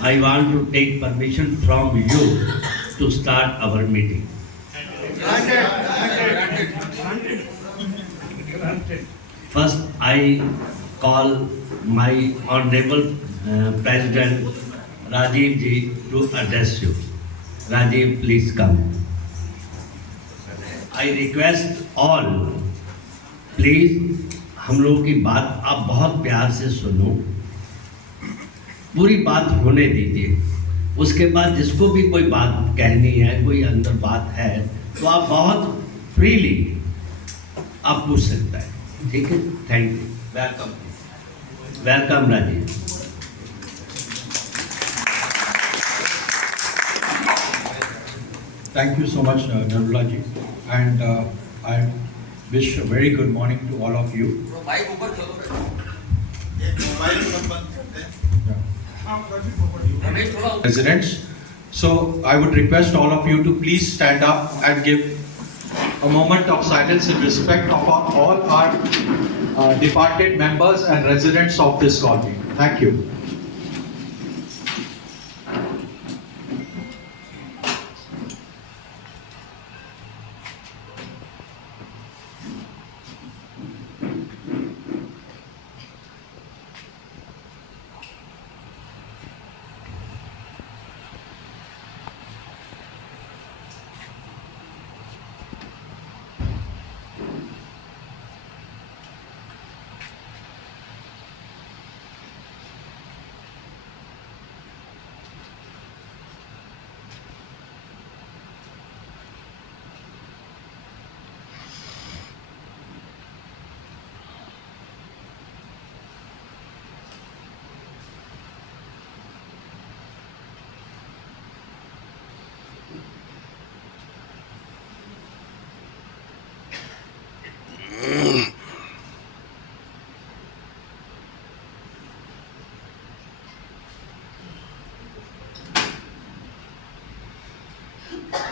I want to take permission from you to start our meeting. First, I call my Honorable President Rajiv ji to address you. Rajiv, please come. I request all, please हम लोगों की बात आप बहुत प्यार से सुनो, पूरी बात होने दीजिए। उसके बाद जिसको भी कोई बात कहनी है, कोई अंदर बात है, तो आप बहुत फ्रीली आप पूछ सकता है। ठीक है, thank you, welcome, welcome Rajiv. Thank you so much, Nirmala ji, and I wish a very good morning to all of you. Residents, so I would request all of you to please stand up and give a moment of silence in respect of all our departed members and residents of this colony. Thank you.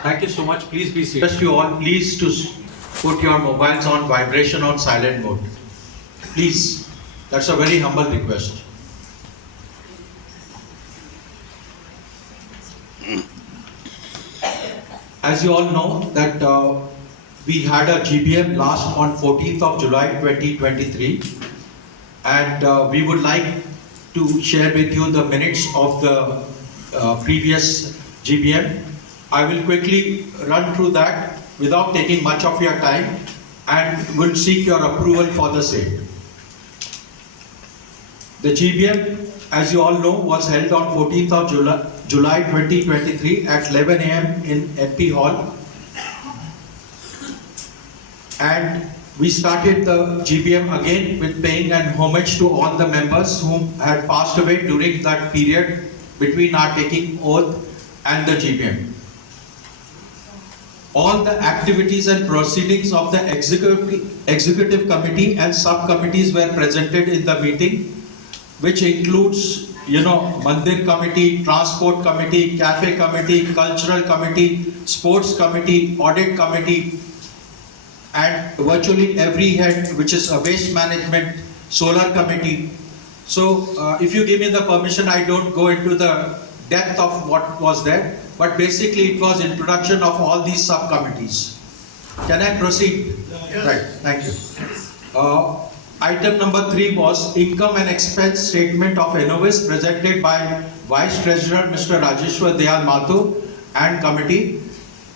Thank you so much. Please be seated. Request you all, please, to put your mobiles on vibration on silent mode. Please, that's a very humble request. As you all know that we had a GBM last on 14th of July 2023, and we would like to share with you the minutes of the previous GBM. I will quickly run through that without taking much of your time and will seek your approval for the same. The GBM, as you all know, was held on 14th of July 2023 at 11 a.m. in MP Hall. And we started the GBM again with paying an homage to all the members who had passed away during that period between our taking oath and the GBM. All the activities and proceedings of the executive committee and subcommittees were presented in the meeting, which includes, Mandir committee, transport committee, cafe committee, cultural committee, sports committee, audit committee, and virtually every head, which is a waste management, solar committee. So if you give me the permission, I don't go into the depth of what was there, but basically it was introduction of all these subcommittees. Can I proceed? Yes. Right, thank you. Item number 3 was income and expense statement of Anows presented by Vice Treasurer Mr. Rajeshwar Dayal Mathur and committee.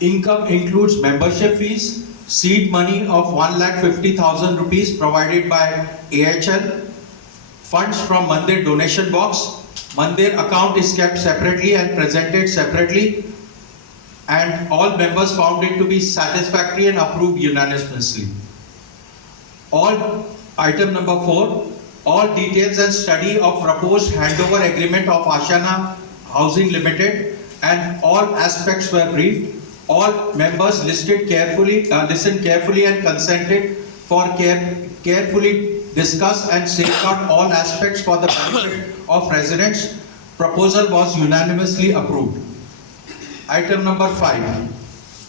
Income includes membership fees, seed money of 1,50,000 rupees provided by AHL, funds from Mandir donation box. Mandir account is kept separately and presented separately, and all members found it to be satisfactory and approved unanimously. Item number 4, all details and study of proposed handover agreement of Ashana Housing Limited and all aspects were briefed. All members listened carefully and consented for carefully discuss and safeguard all aspects for the benefit of residents. Proposal was unanimously approved. Item number 5.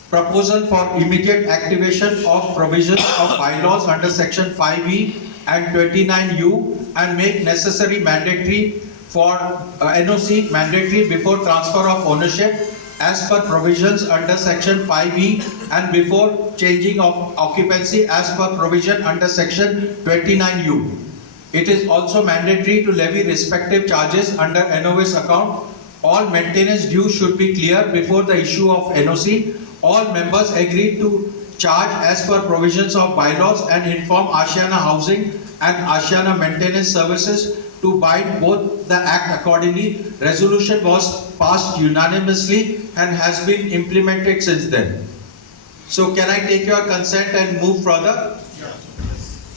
Proposal for immediate activation of provisions of bylaws under section 5E and 29U and make necessary mandatory for NOC mandatory before transfer of ownership as per provisions under section 5E and before changing of occupancy as per provision under section 29U. It is also mandatory to levy respective charges under Anows account. All maintenance due should be clear before the issue of NOC. All members agreed to charge as per provisions of bylaws and inform Ashiana Housing and Ashiana Maintenance Services to bind both the act accordingly. Resolution was passed unanimously and has been implemented since then. So can I take your consent and move further?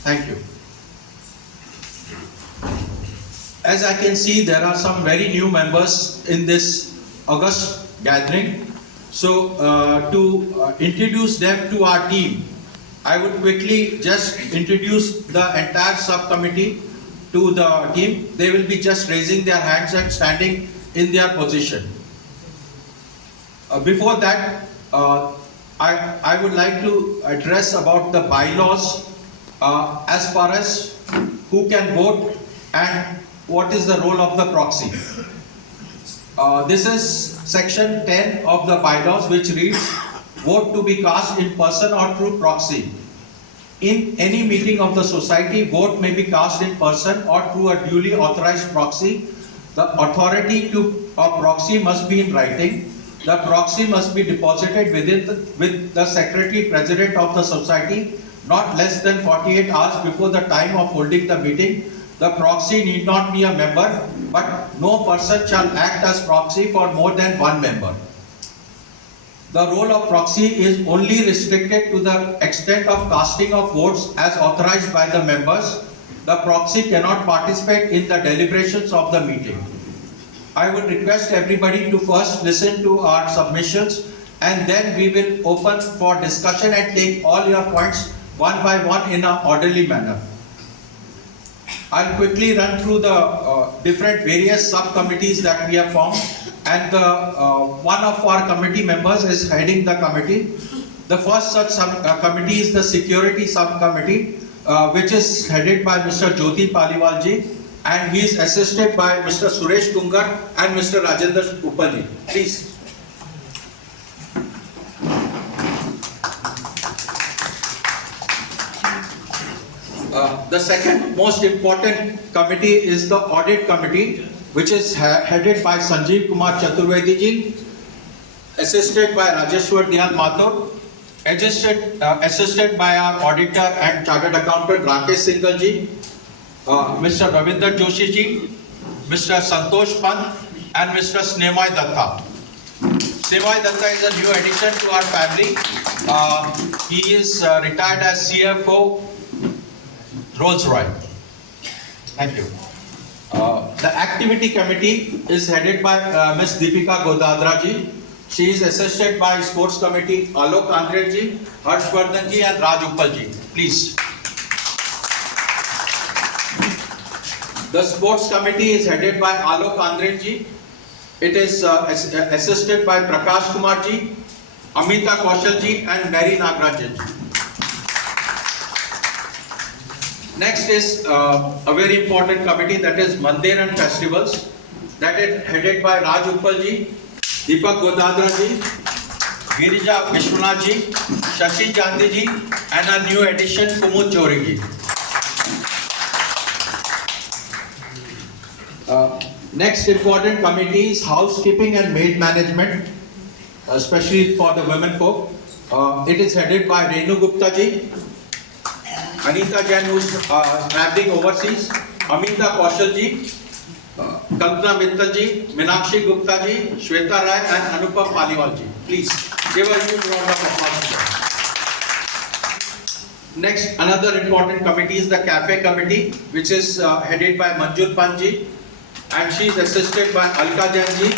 Thank you. As I can see, there are some very new members in this August gathering. So to introduce them to our team, I would quickly just introduce the entire subcommittee to the team. They will be just raising their hands and standing in their position. Before that, I would like to address about the bylaws as far as who can vote and what is the role of the proxy. This is section 10 of the bylaws, which reads, vote to be cast in person or through proxy. In any meeting of the society, vote may be cast in person or through a duly authorized proxy. The authority of proxy must be in writing. The proxy must be deposited with the secretary president of the society not less than 48 hours before the time of holding the meeting. The proxy need not be a member, but no person shall act as proxy for more than one member. The role of proxy is only restricted to the extent of casting of votes as authorized by the members. The proxy cannot participate in the deliberations of the meeting. I would request everybody to first listen to our submissions, and then we will open for discussion and take all your points one by one in an orderly manner. I'll quickly run through the different various subcommittees that we have formed, and one of our committee members is heading the committee. The first such committee is the security subcommittee, which is headed by Mr. Jyoti Paliwalji, and he is assisted by Mr. Suresh Kungar and Mr. Rajendra Uppalji. Please. The second most important committee is the audit committee, which is headed by Sanjeev Kumar Chaturvedi ji, assisted by Rajeshwar Dhyal Mathur, assisted by our auditor and chartered accountant Rakesh Singhal ji, Mr. Ravinder Joshi ji, Mr. Santosh Pant, and Mr. Snemoy Datta. Snemoy Datta is a new addition to our family. He is retired as CFO Rolls-Royce. Thank you. The activity committee is headed by Ms. Deepika Godadra ji. She is assisted by sports committee Alok Andre ji, Harshvardhan ji, and Raj Uppal ji. Please. The sports committee is headed by Alok Andre ji. It is assisted by Prakash Kumar ji, Amita Kaushal ji, and Mary Nagarajan ji. Next is a very important committee, that is Mandir and Festivals, that is headed by Raj Uppal ji, Deepak Godadra ji, Girija Vishwanath ji, Shashi Gandhi ji, and a new addition Kumud Chori ji. Next important committee is housekeeping and maid management, especially for the women folk. It is headed by Renu Gupta ji, Anita Jain, who is traveling overseas, Amita Kaushal ji, Kalpana Mittal ji, Meenakshi Gupta ji, Shweta Rai, and Anupam Paliwal ji. Please give a huge round of applause. Next, another important committee is the cafe committee, which is headed by Manjul Panji, and she is assisted by Alka Jain ji,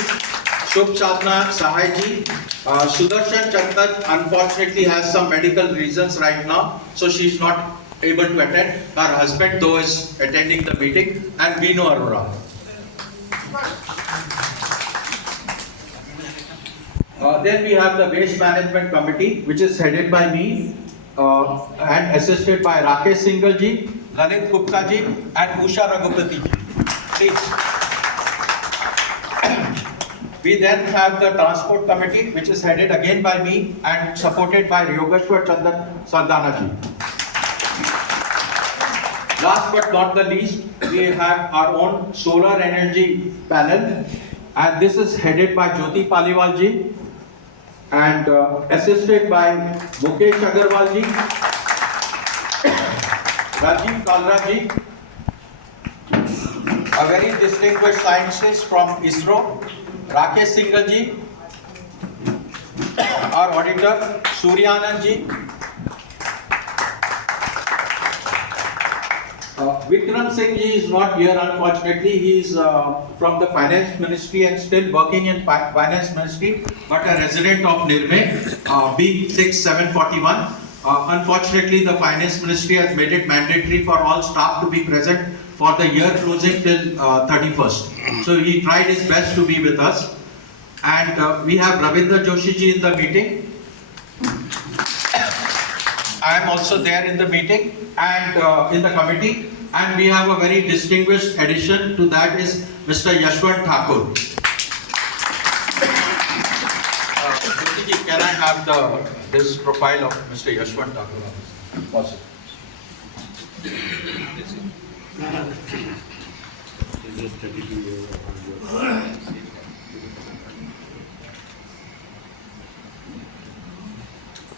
Shubh Sadhna Sahai ji. Sudarshan Chandan unfortunately has some medical reasons right now, so she is not able to attend. Her husband though is attending the meeting, and Vinu Arora. Then we have the waste management committee, which is headed by me and assisted by Rakesh Singhal ji, Lalit Gupta ji, and Usha Raghupati ji. Please. We then have the Transport Committee, which is headed again by me and supported by Yogeshwar Chandan Sardana ji. Last but not the least, we have our own solar energy panel, and this is headed by Jyoti Paliwal ji and assisted by Mukesh Agarwal ji, Rajiv Kalra ji, a very distinguished scientist from ISRO, Rakesh Singhal ji, our auditor Suryanand ji, Vikram Singh ji is not here unfortunately. He is from the Finance Ministry and still working in Finance Ministry, but a resident of Nirme, B6741. Unfortunately, the Finance Ministry has made it mandatory for all staff to be present for the year closing till 31st. So he tried his best to be with us. And we have Ravindra Joshi ji in the meeting. I am also there in the meeting and in the committee. And we have a very distinguished addition to that is Mr. Yashwant Thakur. Jyoti ji, can I have this profile of Mr. Yashwant Thakur? Possible.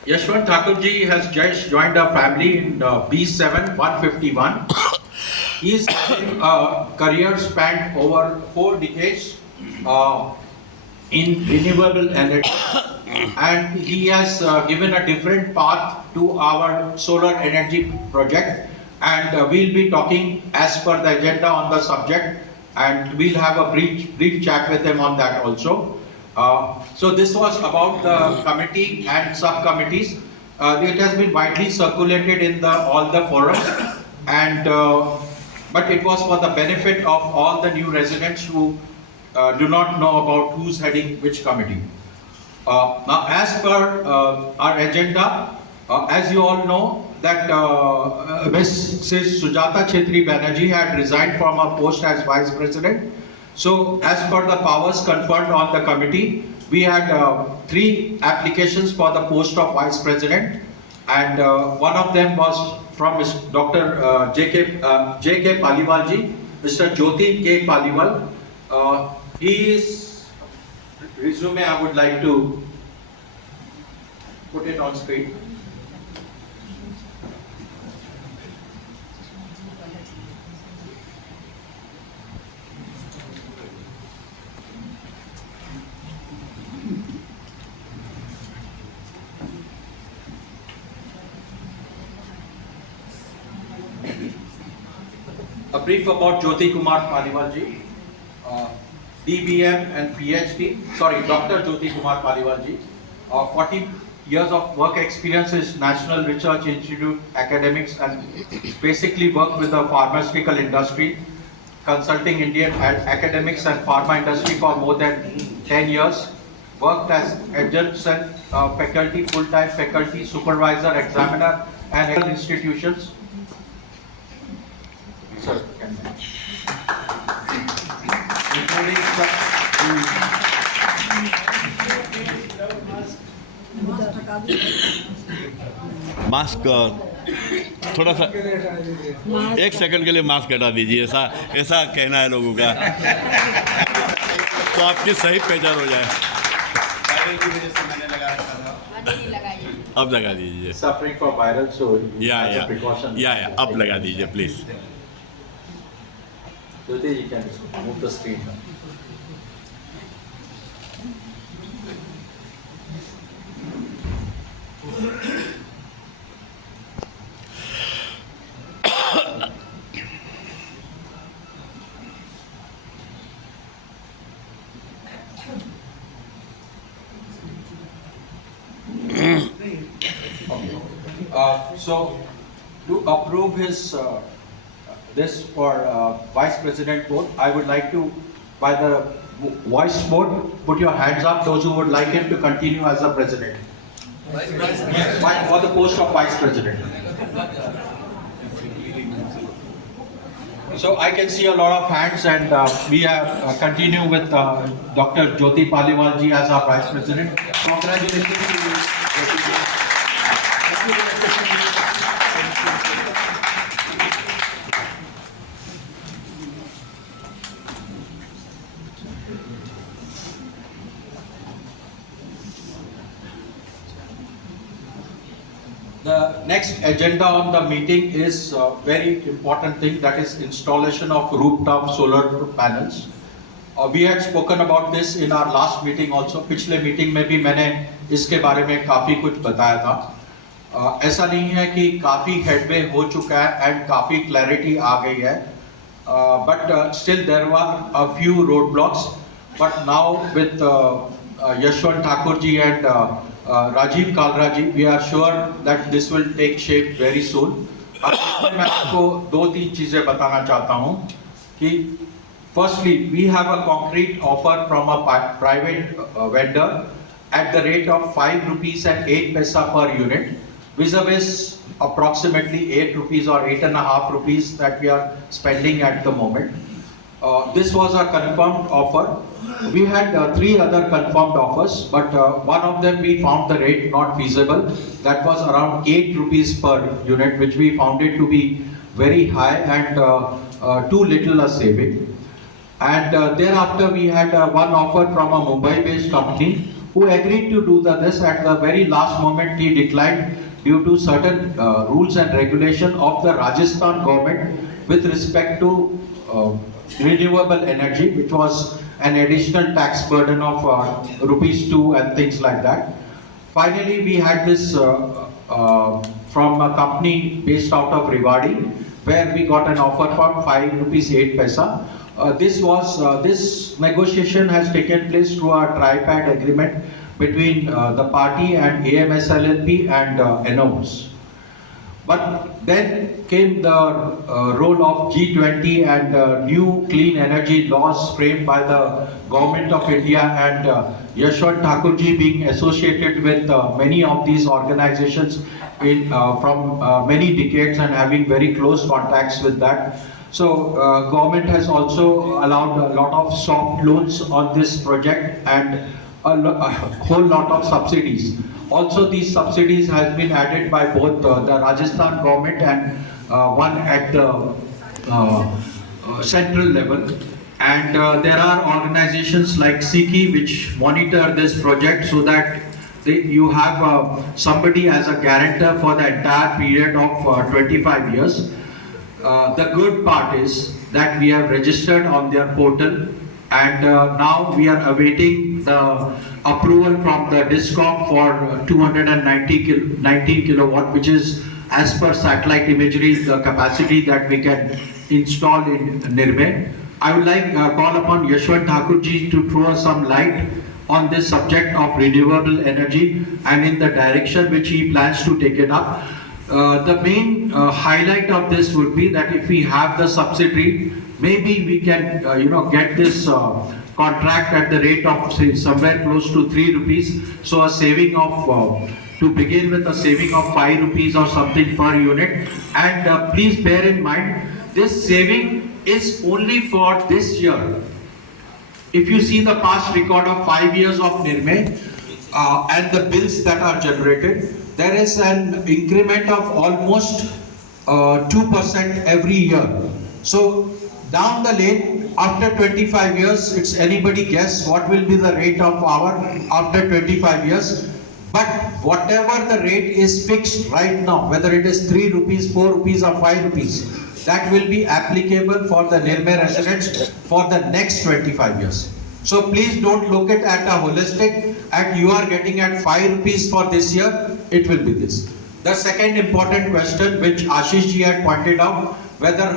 Yashwant Thakur ji has just joined our family in B7 151. He is having a career spanned over 4 decades in renewable energy, and he has given a different path to our solar energy project, and we'll be talking as per the agenda on the subject, and we'll have a brief chat with him on that also. So this was about the committee and subcommittees. It has been widely circulated in all the forums, and but it was for the benefit of all the new residents who do not know about who's heading which committee. Now, as per our agenda, as you all know, that Mrs. Sujata Chetri Banerjee had resigned from her post as Vice President. So, as per the powers conferred on the committee, we had 3 applications for the post of Vice President, and one of them was from Dr. J.K. Paliwal ji, Mr. Jyoti K. Paliwal. His resume I would like to put it on screen. A brief about Jyoti Kumar Paliwal ji, DBM and PhD, Dr. Jyoti Kumar Paliwal ji, 40 years of work experience is National Research Institute academics and basically worked with the pharmaceutical industry, consulting Indian academics and pharma industry for more than 10 years, worked as adjunct faculty, full-time faculty, supervisor, examiner and health institutions. Sir, including mask थोड़ा सा 1 second के लिए mask हटा दीजिए, ऐसा कहना है लोगों का तो आपकी सही पहचान हो जाए। अब लगा दीजिए। Suffering from viral, so या अब लगा दीजिए please. Jyoti, you can move the screen. So, to approve his this for Vice President vote, I would like to, by the voice vote, put your hands up, those who would like him to continue as the President. For the post of Vice President. So I can see a lot of hands, and we have continue with Dr. Jyoti Paliwal ji as our Vice President. Congratulations to you, Jyoti ji. The next agenda on the meeting is a very important thing, that is installation of rooftop solar panels. We had spoken about this in our last meeting also. पिछले meeting में भी मैंने इसके बारे में काफी कुछ बताया था. ऐसा नहीं है कि काफी हेडवे हो चुका है एंड काफी क्लैरिटी आ गई है, but still there were a few roadblocks. But now with Yashwant Thakur ji and Rajiv Kalra ji, we are sure that this will take shape very soon. अब मैं आपको दो तीन चीजें बताना चाहता हूँ कि firstly we have a concrete offer from a private vendor at the rate of 5 rupees and 8 paisa per unit, vis-a-vis approximately 8 rupees or 8.5 rupees that we are spending at the moment. This was a confirmed offer. We had 3 other confirmed offers, but one of them we found the rate not feasible. That was around 8 rupees per unit, which we found it to be very high and too little a saving. And thereafter we had one offer from a Mumbai-based company who agreed to do this. At the very last moment he declined due to certain rules and regulation of the Rajasthan government with respect to renewable energy, which was an additional tax burden of rupees 2 and things like that. Finally, we had this from a company based out of Rewari, where we got an offer for 5 rupees 8 paisa. This negotiation has taken place through a tripart agreement between the party and AMSLLP and Anows. But then came the role of G20 and new clean energy laws framed by the government of India, and Yashwant Thakur ji being associated with many of these organizations from many decades and having very close contacts with that. So government has also allowed a lot of soft loans on this project and a whole lot of subsidies. Also, these subsidies have been added by both the Rajasthan government and one at the central level. And there are organizations like SIKI which monitor this project so that you have somebody as a guarantor for the entire period of 25 years. The good part is that we have registered on their portal, and now we are awaiting the approval from the DISCOM for 219 kilowatt, which is as per satellite imagery the capacity that we can install in Nirme. I would like call upon Yashwant Thakur ji to throw some light on this subject of renewable energy and in the direction which he plans to take it up. The main highlight of this would be that if we have the subsidy, maybe we can get this contract at the rate of say somewhere close to 3 rupees. So a saving of to begin with a saving of 5 rupees or something per unit. And please bear in mind, this saving is only for this year. If you see the past record of 5 years of Nirme and the bills that are generated, there is an increment of almost 2% every year. So down the lane, after 25 years, it's anybody guess what will be the rate of power after 25 years. But whatever the rate is fixed right now, whether it is 3 rupees, 4 rupees or 5 rupees, that will be applicable for the Nirme residents for the next 25 years. So please don't look at a holistic, and you are getting at 5 rupees for this year, it will be this. The second important question which Ashish ji had pointed out, whether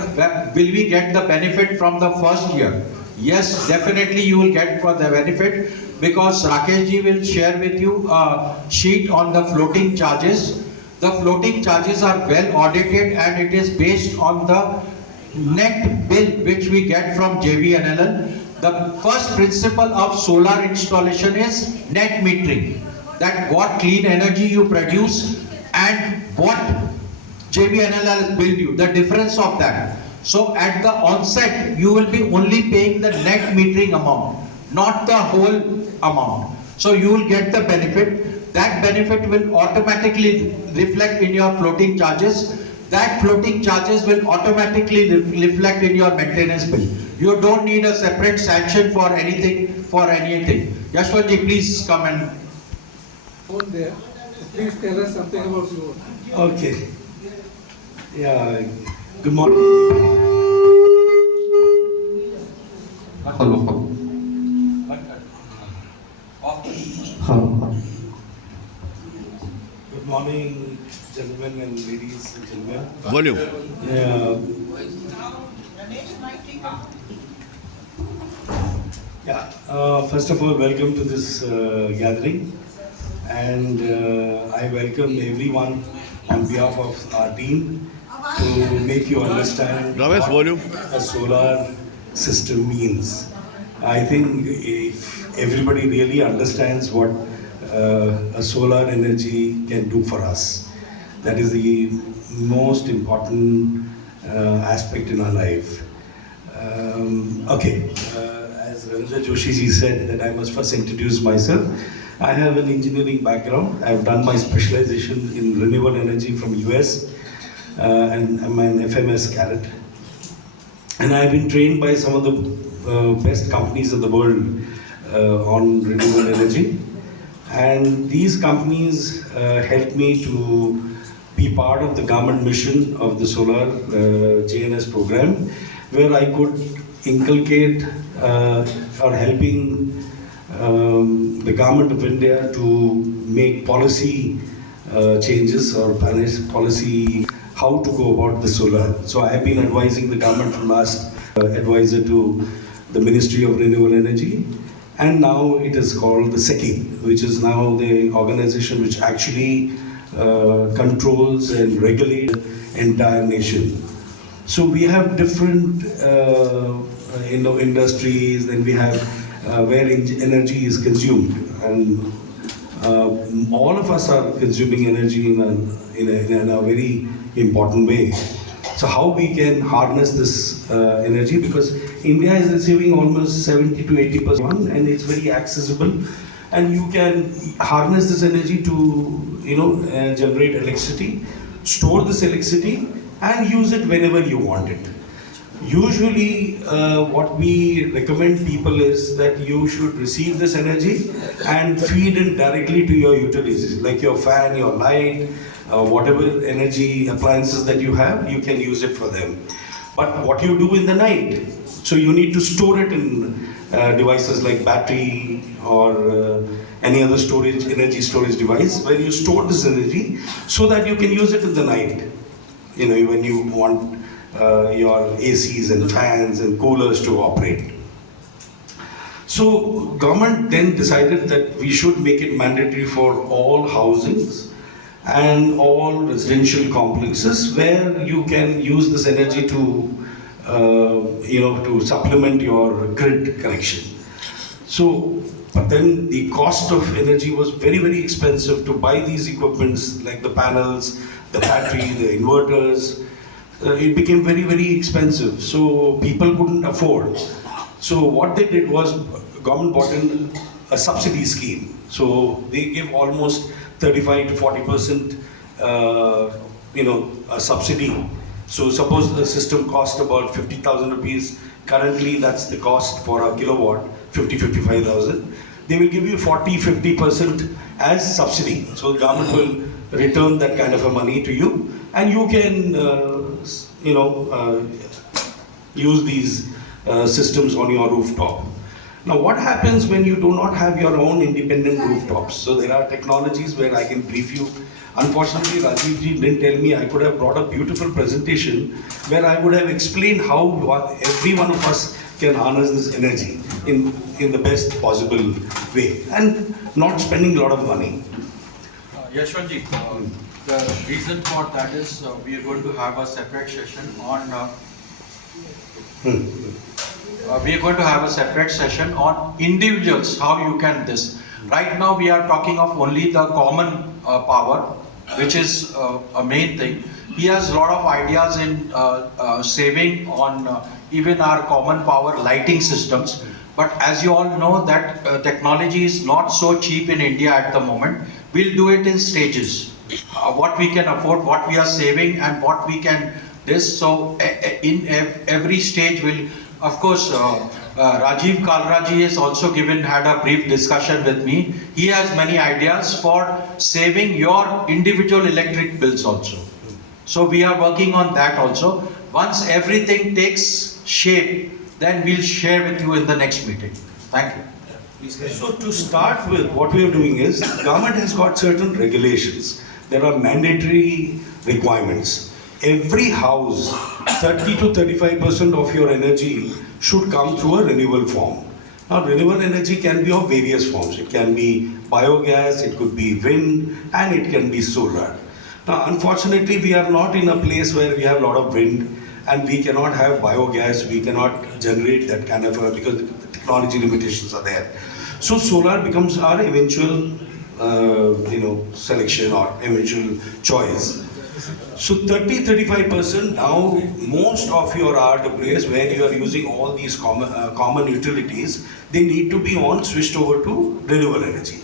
will we get the benefit from the first year? Yes, definitely you will get for the benefit, because Rakesh ji will share with you a sheet on the floating charges. The floating charges are well audited and it is based on the net bill which we get from JVNLL. The first principle of solar installation is net metering, that what clean energy you produce and what JVNLL has billed you, the difference of that. So at the onset, you will be only paying the net metering amount, not the whole amount. So you will get the benefit. That benefit will automatically reflect in your floating charges. That floating charges will automatically reflect in your maintenance bill. You don't need a separate sanction for anything, Yashwantji, please come and. On there. Please tell us something about your. Okay. Yeah. Good morning. Hello. Good morning, gentlemen and ladies and gentlemen. Volume Yeah. Yeah. First of all, welcome to this gathering, and I welcome everyone on behalf of our team to make you understand Ramesh, what volume. a solar system means. I think if everybody really understands what a solar energy can do for us, that is the most important aspect in our life. Okay, as Ravindra Joshi ji said, that I must first introduce myself. I have an engineering background. I've done my specialization in renewable energy from US, and I'm an FMS cadet. And I've been trained by some of the best companies in the world on renewable energy. And these companies helped me to be part of the government mission of the solar JNS program, where I could inculcate or helping the government of India to make policy changes or policy how to go about the solar. So I have been advising the government from last advisor to the Ministry of Renewable Energy, and now it is called the SECI, which is now the organization which actually controls and regulates the entire nation. So we have different industries, then we have where energy is consumed, and all of us are consuming energy in a very important way. So how we can harness this energy, because India is receiving almost 70 to 80%, and it's very accessible, and you can harness this energy to generate electricity, store this electricity, and use it whenever you want it. Usually, what we recommend people is that you should receive this energy and feed it directly to your utilities, like your fan, your light, whatever energy appliances that you have, you can use it for them. But what you do in the night, so you need to store it in devices like battery or any other energy storage device, where you store this energy so that you can use it in the night. When you want your ACs and fans and coolers to operate. So government then decided that we should make it mandatory for all housings and all residential complexes where you can use this energy to to supplement your grid connection. So, but then the cost of energy was very, very expensive to buy these equipments like the panels, the battery, the inverters. It became very, very expensive. So people couldn't afford. So what they did was government brought in a subsidy scheme. So they give almost 35 to 40% a subsidy. So suppose the system cost about 50,000 rupees. Currently that's the cost for a kilowatt, 55,000. They will give you 40-50% as subsidy. So the government will return that kind of a money to you, and you can use these systems on your rooftop. Now what happens when you do not have your own independent rooftops? So there are technologies where I can brief you. Unfortunately, Rajiv ji didn't tell me. I could have brought a beautiful presentation where I would have explained how every one of us can harness this energy in the best possible way and not spending a lot of money. Yashwantji, the reason for that is we are going to have a separate session on individuals, how you can this. Right now we are talking of only the common power, which is a main thing. He has a lot of ideas in saving on even our common power lighting systems. But as you all know that technology is not so cheap in India at the moment. We'll do it in stages. What we can afford, what we are saving, and what we can this. So in every stage will, of course, Rajiv Kalraji has also had a brief discussion with me. He has many ideas for saving your individual electric bills also. So we are working on that also. Once everything takes shape, then we'll share with you in the next meeting. Thank you. So to start with, what we are doing is, government has got certain regulations. There are mandatory requirements. Every house, 30 to 35% of your energy should come through a renewable form. Now, renewable energy can be of various forms. It can be biogas, it could be wind, and it can be solar. Now, unfortunately, we are not in a place where we have a lot of wind, and we cannot have biogas, we cannot generate that kind of, because the technology limitations are there. So solar becomes our eventual, selection or eventual choice. So 30-35% now, most of your RWAs, where you are using all these common utilities, they need to be switched over to renewable energy.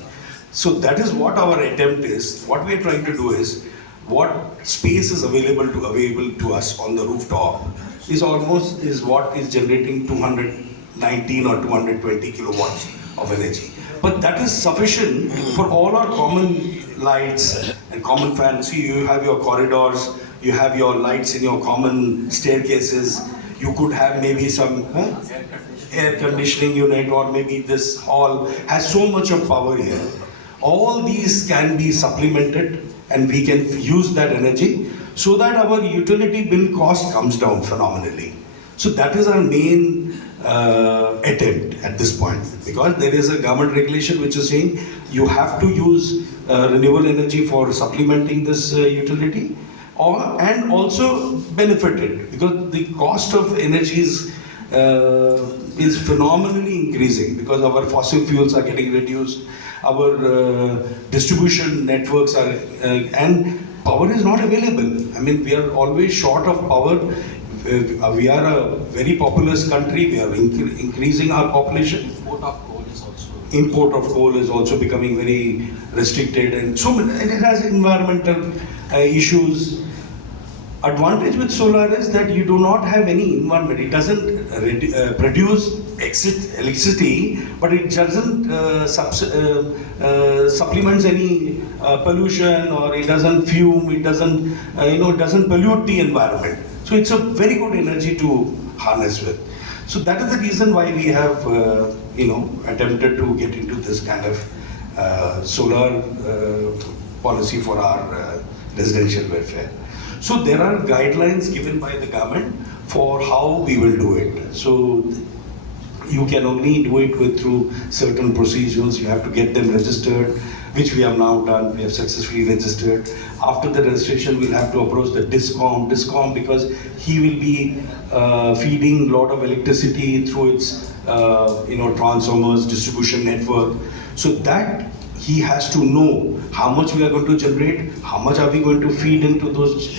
So that is what our attempt is. What we are trying to do is, what space is available to us on the rooftop is what is generating 219 or 220 kilowatts of energy. But that is sufficient for all our common lights and common fans. See, you have your corridors, you have your lights in your common staircases, you could have maybe some air conditioning unit, or maybe this hall has so much of power here. All these can be supplemented and we can use that energy so that our utility bill cost comes down phenomenally. So that is our main attempt at this point, because there is a government regulation which is saying you have to use renewable energy for supplementing this utility, and also benefit it, because the cost of energy is phenomenally increasing, because our fossil fuels are getting reduced, our distribution networks are, and power is not available. I mean, we are always short of power. We are a very populous country. We are increasing our population. Import of coal is also becoming very restricted, and so many, and it has environmental issues. Advantage with solar is that you do not have any environment. It doesn't produce electricity, but it doesn't supplements any pollution, or it doesn't fume. It doesn't it doesn't pollute the environment. So it's a very good energy to harness with. So that is the reason why we have attempted to get into this kind of solar policy for our residential welfare. So there are guidelines given by the government for how we will do it. So you can only do it through certain procedures. You have to get them registered, which we have now done. We have successfully registered. After the registration, we'll have to approach the DISCOM, because he will be feeding a lot of electricity through its transformers, distribution network. So that he has to know how much we are going to generate, how much are we going to feed into those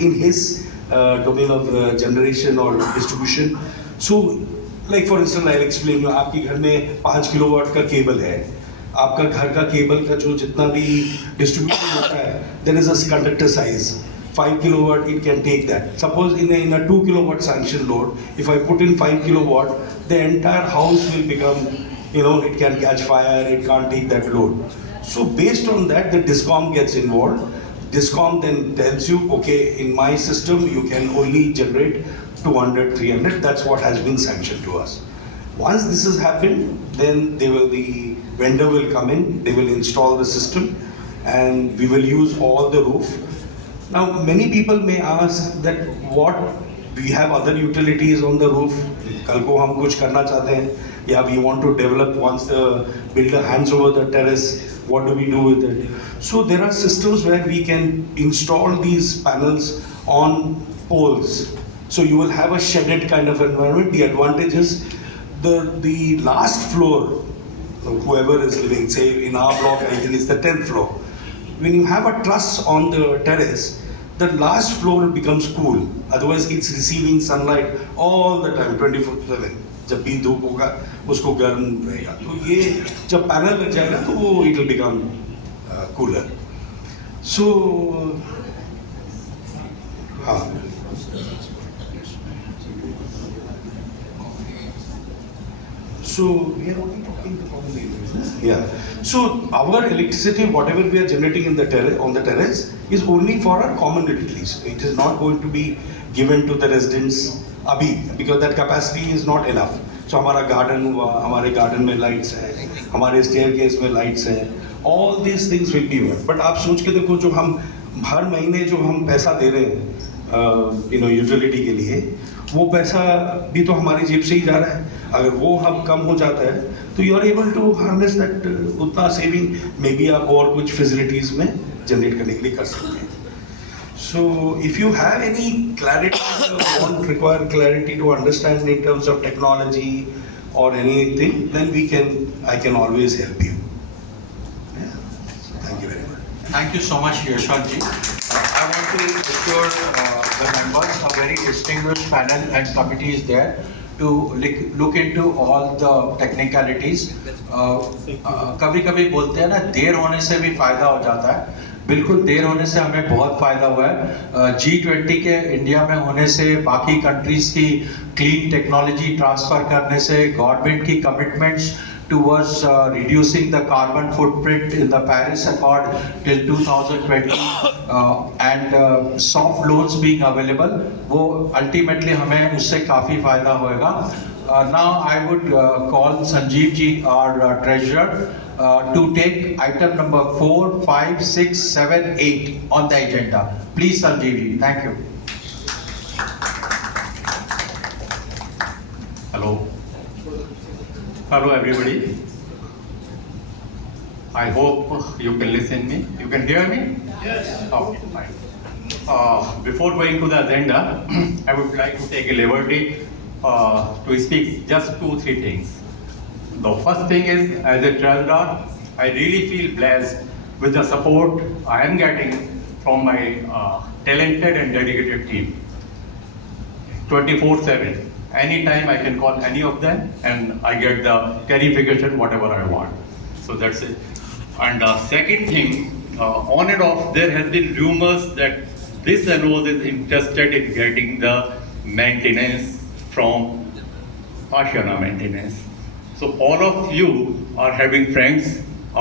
in his domain of generation or distribution. So, like for instance, I'll explain you. आपके घर में 5 kilowatt का cable है. आपका घर का cable का जो जितना भी डिस्ट्रीब्यूशन होता है, there is a conductor size. 5 kilowatt, it can take that. Suppose in a 2 kilowatt sanction load, if I put in 5 kilowatt, the entire house will become, it can catch fire, it can't take that load. So based on that, the DISCOM gets involved. DISCOM then tells you, okay, in my system, you can only generate 200, 300. That's what has been sanctioned to us. Once this has happened, then the vendor will come in, they will install the system, and we will use all the roof. Now, many people may ask that what we have other utilities on the roof. कल को हम कुछ करना चाहते हैं, या we want to develop once the builder hands over the terrace. What do we do with it? So there are systems where we can install these panels on poles. So you will have a shaded kind of environment. The advantage is the last floor, whoever is living, say in our block, I think it's the 10th floor. when you have a truss on the terrace, the last floor becomes cool. Otherwise, it's receiving sunlight all the time, 24/7. जब भी धूप होगा, उसको गर्म रहेगा. तो ये जब पैनल लग जाएगा, तो वो it will become cooler. So, हाँ. So we are only talking about yeah. So our electricity, whatever we are generating in the on the terrace, is only for our common utilities. It is not going to be given to the residents अभी, because that capacity is not enough. So हमारा garden हुआ, हमारे garden में lights हैं, हमारे staircase में lights हैं. All these things will be work. But आप सोच के देखो, जो हम हर महीने जो हम पैसा दे रहे हैं, यूटिलिटी के लिए, वो पैसा भी तो हमारी जेब से ही जा रहा है. अगर वो हम कम हो जाता है, तो you are able to harness that, उतना सेविंग मे बी आप और कुछ फैसिलिटीज में जनरेट करने के लिए कर सकते हैं. So if you have any clarity, want require clarity to understand in terms of technology or anything, then I can always help you. Yeah. Thank you very much. Thank you so much, Yashwant ji. I want to assure the members, a very distinguished panel and committee is there to look into all the technicalities. कभी-कभी बोलते हैं ना, देर होने से भी फायदा हो जाता है. बिल्कुल देर होने से हमें बहुत फायदा हुआ है. G20 के इंडिया में होने से, बाकी कंट्रीज की क्लीन टेक्नोलॉजी ट्रांसफर करने से, गवर्नमेंट की commitments towards reducing the carbon footprint in the Paris Accord till 2020 and soft loans being available, वो ultimately हमें उससे काफ़ी फायदा होएगा. Now I would call Sanjeev ji, our treasurer, to take item number 4, 5, 6, 7, 8 on the agenda. Please, Sanjeev ji. Thank you. Hello everybody. I hope you can listen me. You can hear me? Yes. Okay, fine. Before going to the agenda, I would like to take a liberty to speak just 2-3 things. The first thing is, as a treasurer, I really feel blessed with the support I am getting from my talented and dedicated team. 24/7. Anytime I can call any of them and I get the clarification whatever I want. So that's it. And second thing, on and off, there has been rumors that this Anows is interested in getting the maintenance from Ashana maintenance. So all of you are having friends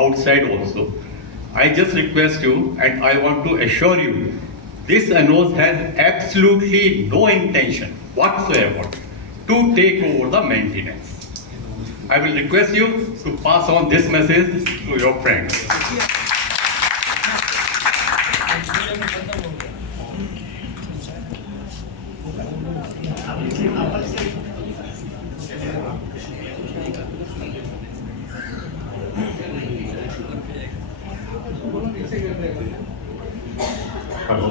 outside also. I just request you, and I want to assure you, this Anows has absolutely no intention whatsoever to take over the maintenance. I will request you to pass on this message to your friends. Hello.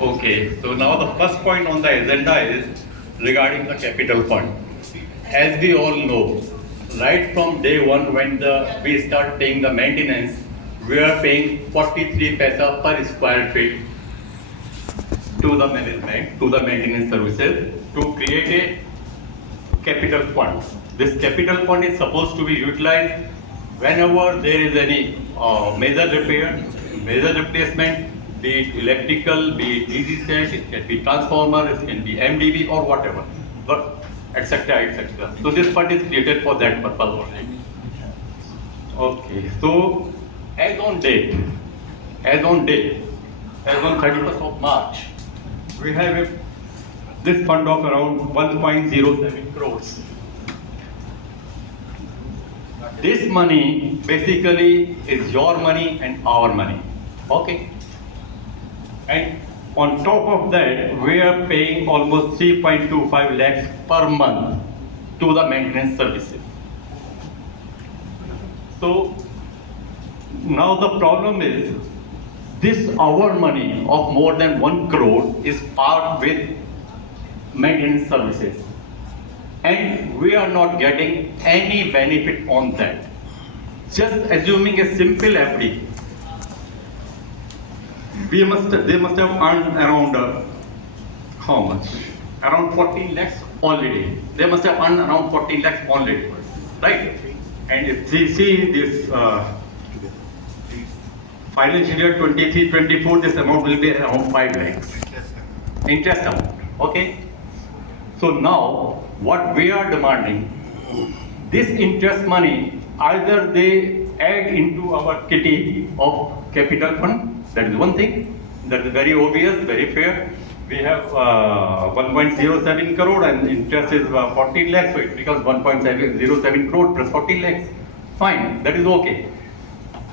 Okay, so now the first point on the agenda is regarding the capital fund. As we all know, right from day one when we start paying the maintenance, we are paying 43 paisa per square feet to the management, to the maintenance services, to create a capital fund. This capital fund is supposed to be utilized whenever there is any major repair, major replacement, be it electrical, be it DC set, it can be transformer, it can be MDB or whatever, but etc. etc. So this fund is created for that purpose only. Okay, so as on 31st of March, we have this fund of around 1.07 crores. This money basically is your money and our money. Okay. And on top of that, we are paying almost 3.25 lakhs per month to the maintenance services. So now the problem is, this our money of more than 1 crore is parked with maintenance services. and we are not getting any benefit on that. Just assuming a simple FD, they must have earned around how much? Around 14 lakhs already. They must have earned around 14 lakhs already, right? And if we see this financial year 23-24, this amount will be around 5 lakhs. Interest amount, okay? So now, what we are demanding, this interest money, either they add into our kitty of capital fund, that is one thing, that is very obvious, very fair. We have 1.07 crore and interest is 14 lakhs, so it becomes 1.07 crore plus 14 lakhs. Fine, that is okay.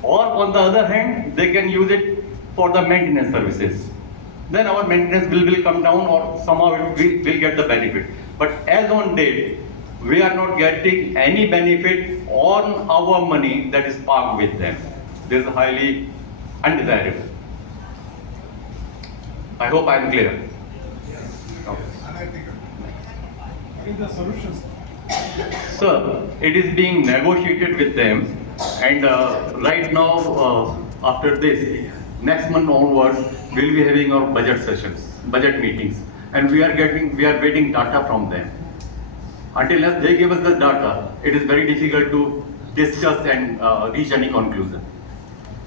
Or on the other hand, they can use it for the maintenance services. Then our maintenance bill will come down or somehow we will get the benefit. But as on date, we are not getting any benefit on our money that is parked with them. This is highly undesirable. I hope I am clear. Sir, it is being negotiated with them, and right now, after this, next month onwards, we'll be having our budget sessions, budget meetings, and we are waiting data from them. Until they give us the data, it is very difficult to discuss and reach any conclusion.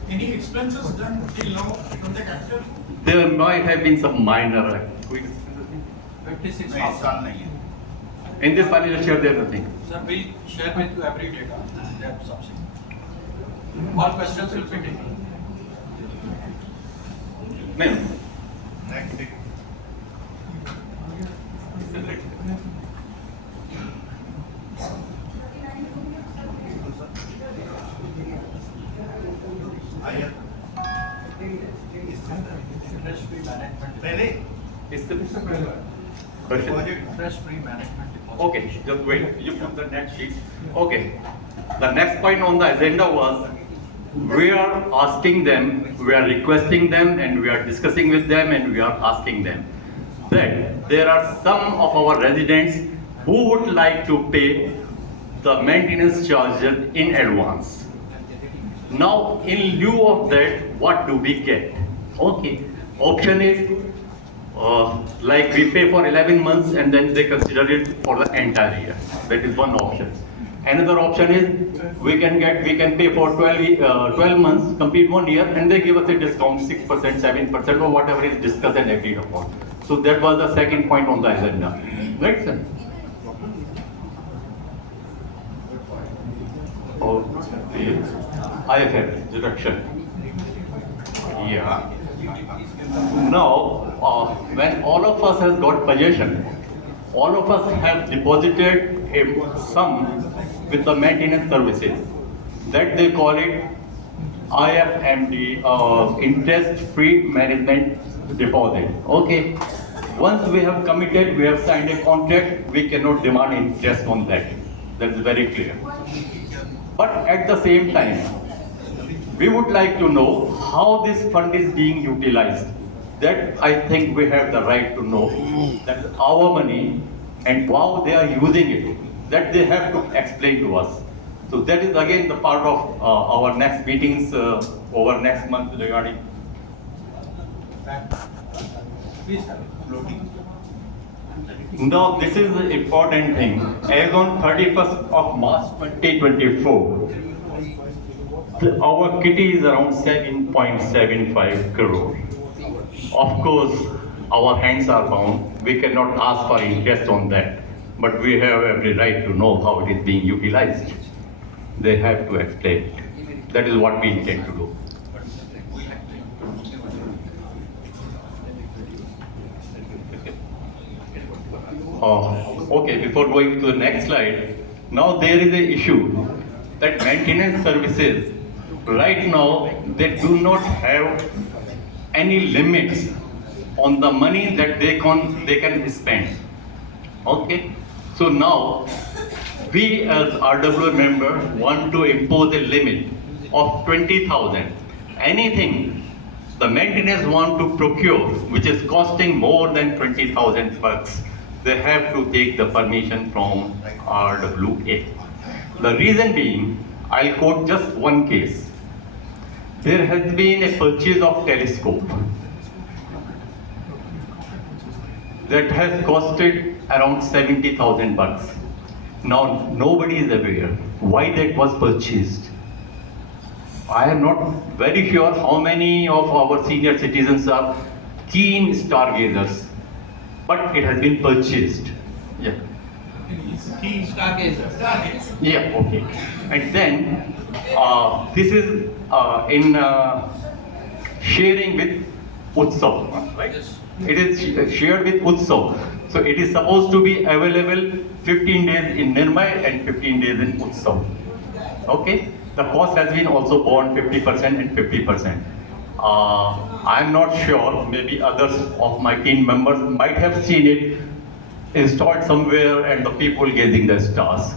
Any expenses done till now from the capital? There might have been some minor. 56 In this financial year, there is nothing. Sir, we'll share with you every data. That something. All questions will be taken. Ma'am. Stress-free management. Question. Stress-free management. Okay, just wait. You put the next sheet. Okay. The next point on the agenda was we are asking them, we are requesting them, and we are discussing with them, and we are asking them that there are some of our residents who would like to pay the maintenance charges in advance. Now, in lieu of that, what do we get? Okay, option is like we pay for 11 months and then they consider it for the entire year. That is one option. Another option is we can pay for 12 months, complete 1 year, and they give us a discount 6%, 7%, or whatever is discussed and agreed upon. So that was the second point on the agenda. Right, sir? Oh, the IFF deduction. Yeah. Now, when all of us has got possession, all of us have deposited a sum with the maintenance services. That they call it IFMD, interest-free management deposit. Okay. Once we have committed, we have signed a contract, we cannot demand interest on that. That is very clear. But at the same time, we would like to know how this fund is being utilized. That I think we have the right to know. That is our money and how they are using it. That they have to explain to us. So that is again the part of our next meetings over next month regarding. Please have floating. Now this is the important thing. As on 31st of March 2024, our kitty is around 7.75 crore. Of course, our hands are bound. We cannot ask for interest on that. But we have every right to know how it is being utilized. They have to explain it. That is what we intend to do. Okay, before going to the next slide, now there is an issue that maintenance services, right now, they do not have any limits on the money that they can spend. Okay, so now we as RWA member want to impose a limit of 20,000. Anything the maintenance want to procure, which is costing more than 20,000 bucks, they have to take the permission from RWA. The reason being, I'll quote just one case. There has been a purchase of telescope that has costed around 70,000 bucks. Now, nobody is aware why that was purchased. I am not very sure how many of our senior citizens are keen stargazers, but it has been purchased. Yeah. Key stargazer. Yeah, okay. And then, this is in sharing with Utsav, right? It is shared with Utsav. So it is supposed to be available 15 days in Nirmay and 15 days in Utsav. Okay? The cost has been also borne 50% and 50%. I'm not sure, maybe others of my team members might have seen it installed somewhere and the people gazing the stars.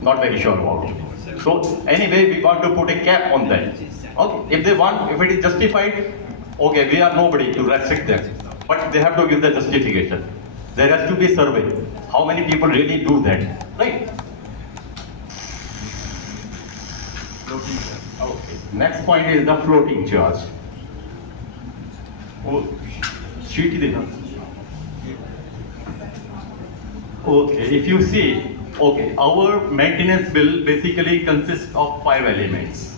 Not very sure about it. So anyway, we want to put a cap on that. Okay, if they want, if it is justified, okay, we are nobody to restrict them. But they have to give the justification. There has to be survey. How many people really do that, right? Okay. Next point is the floating charge. Oh, sheet is enough. Okay, if you see, okay, our maintenance bill basically consists of 5 elements,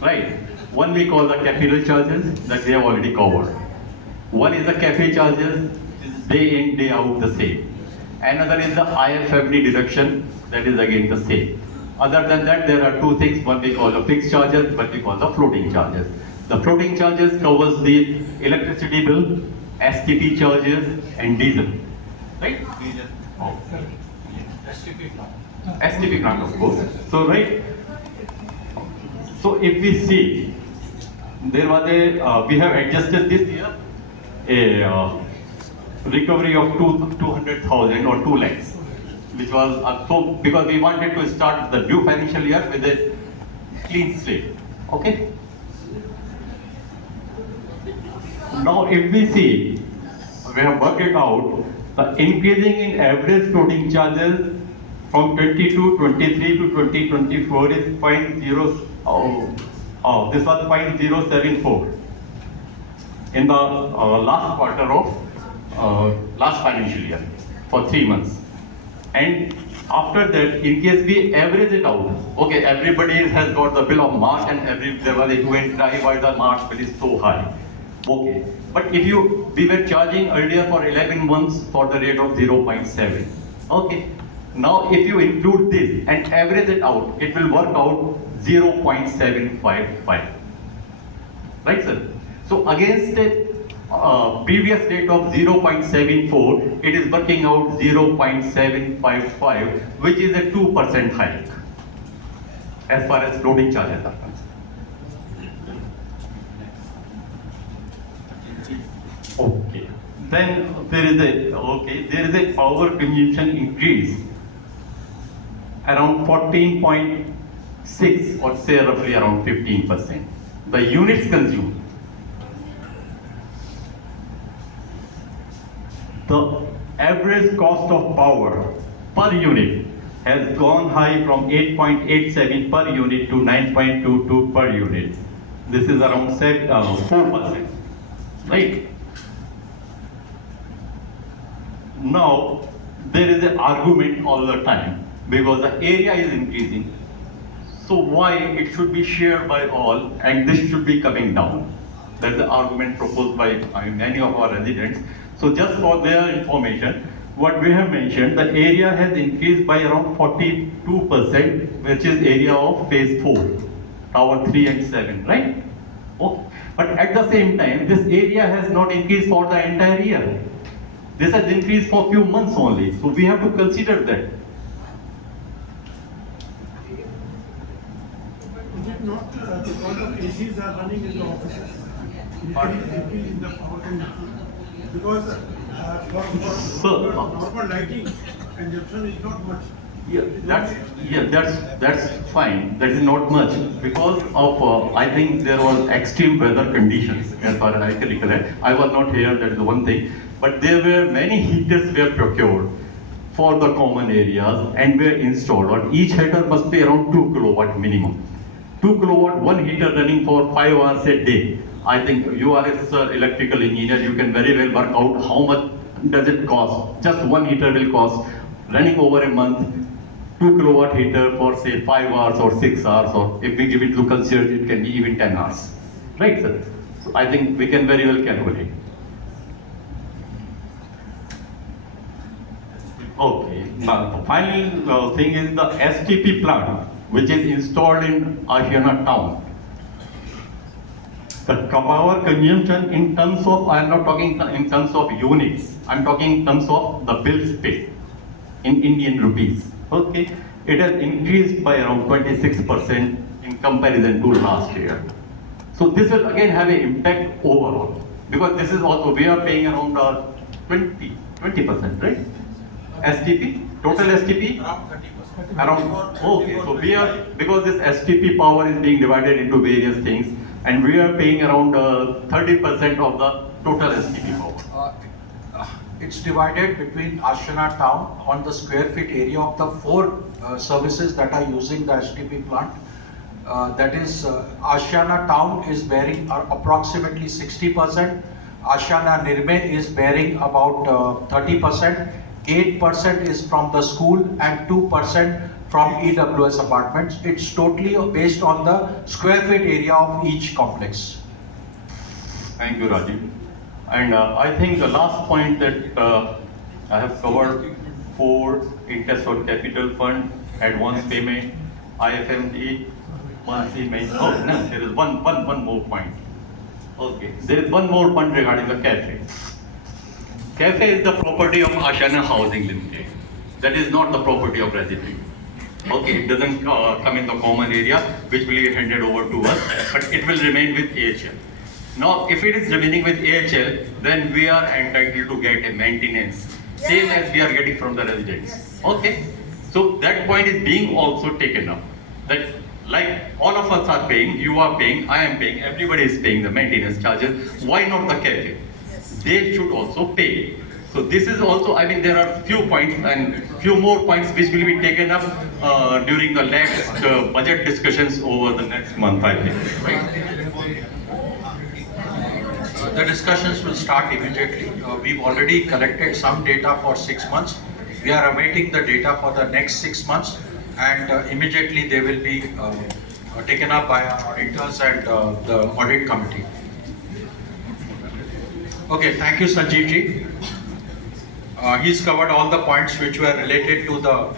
right? One we call the capital charges that we have already covered. One is the cafe charges, is day in, day out the same. Another is the IFFD deduction, that is again the same. Other than that, there are two things, one we call the fixed charges, one we call the floating charges. The floating charges covers the electricity bill, STP charges, and diesel, right? Oh. STP plant, of course. So, right. So, if we see, there was a, we have adjusted this year a recovery of 200,000 or 2 lakhs, which was so because we wanted to start the new financial year with a clean slate. Okay. Now, if we see, we have worked it out. The increasing in average floating charges from 22, 23 to 2024 is 0.0. This was 0.074 in the last quarter of last financial year for 3 months. And after that, in case we average it out, okay, everybody has got the bill of March and there was a hue and cry why the March bill is so high. Okay, but if we were charging earlier for 11 months for the rate of 0.7. Okay, now if you include this and average it out, it will work out 0.755. Right, sir? So against a previous rate of 0.74, it is working out 0.755, which is a 2% hike as far as floating charges are concerned. Okay. Then there is a power consumption increase around 14.6 or say roughly around 15%. The units consumed. The average cost of power per unit has gone high from 8.87 per unit to 9.22 per unit. This is around 4%, right? Now, there is an argument all the time because the area is increasing. So why it should be shared by all and this should be coming down? That's the argument proposed by many of our residents. So just for their information, what we have mentioned, the area has increased by around 42%, which is area of phase 4, tower 3 and 7, right? Okay. But at the same time, this area has not increased for the entire year. This has increased for a few months only. So we have to consider that. Is it not because the ACs are running in the offices? Increase in the power consumption? Because for normal lighting, consumption is not much. That's fine. That is not much because of I think there was extreme weather conditions as far as I can recollect. I was not here. That is the one thing. but there were many heaters were procured for the common areas and were installed. On each heater must be around 2 kilowatt minimum. 2 kilowatt, one heater running for 5 hours a day. I think you are a electrical engineer, you can very well work out how much does it cost. Just one heater will cost, running over a month, 2 kilowatt heater for say 5 hours or 6 hours, or if we give it to concierge, it can be even 10 hours. Right, sir? So I think we can very well calculate. Okay, now the final thing is the STP plant, which is installed in Ashiana town. The power consumption in terms of, I am not talking in terms of units, I am talking in terms of the bills paid in Indian rupees. Okay, it has increased by around 26% in comparison to last year. So this will again have an impact overall, because this is also, we are paying around 20%, right? STP, total STP? Around 30%. Around, okay, so we are, because this STP power is being divided into various things, and we are paying around 30% of the total STP power. It's divided between Ashiana town on the square feet area of the 4 services that are using the STP plant. That is, Ashiana town is bearing approximately 60%. Ashiana Nirme is bearing about 30%. 8% is from the school and 2% from EWS apartments. It's totally based on the square feet area of each complex. Thank you, Rajiv. And I think the last point that I have covered for interest on capital fund, advance payment, IFMT, monthly maintenance. Oh, no, there is one more point. Okay, there is one more point regarding the cafe. Cafe is the property of Ashiana Housing Limited. That is not the property of resident. Okay, it doesn't come in the common area, which will be handed over to us, but it will remain with AHL. Now, if it is remaining with AHL, then we are entitled to get a maintenance, same as we are getting from the residents. Okay, so that point is being also taken up. That like all of us are paying, you are paying, I am paying, everybody is paying the maintenance charges. Why not the cafe? They should also pay. So this is also, I mean, there are few points and few more points which will be taken up during the next budget discussions over the next month, I think. Right? The discussions will start immediately. We've already collected some data for 6 months. We are awaiting the data for the next 6 months, and immediately they will be taken up by our auditors and the audit committee. Okay, thank you, Sanjeev ji. He's covered all the points which were related to the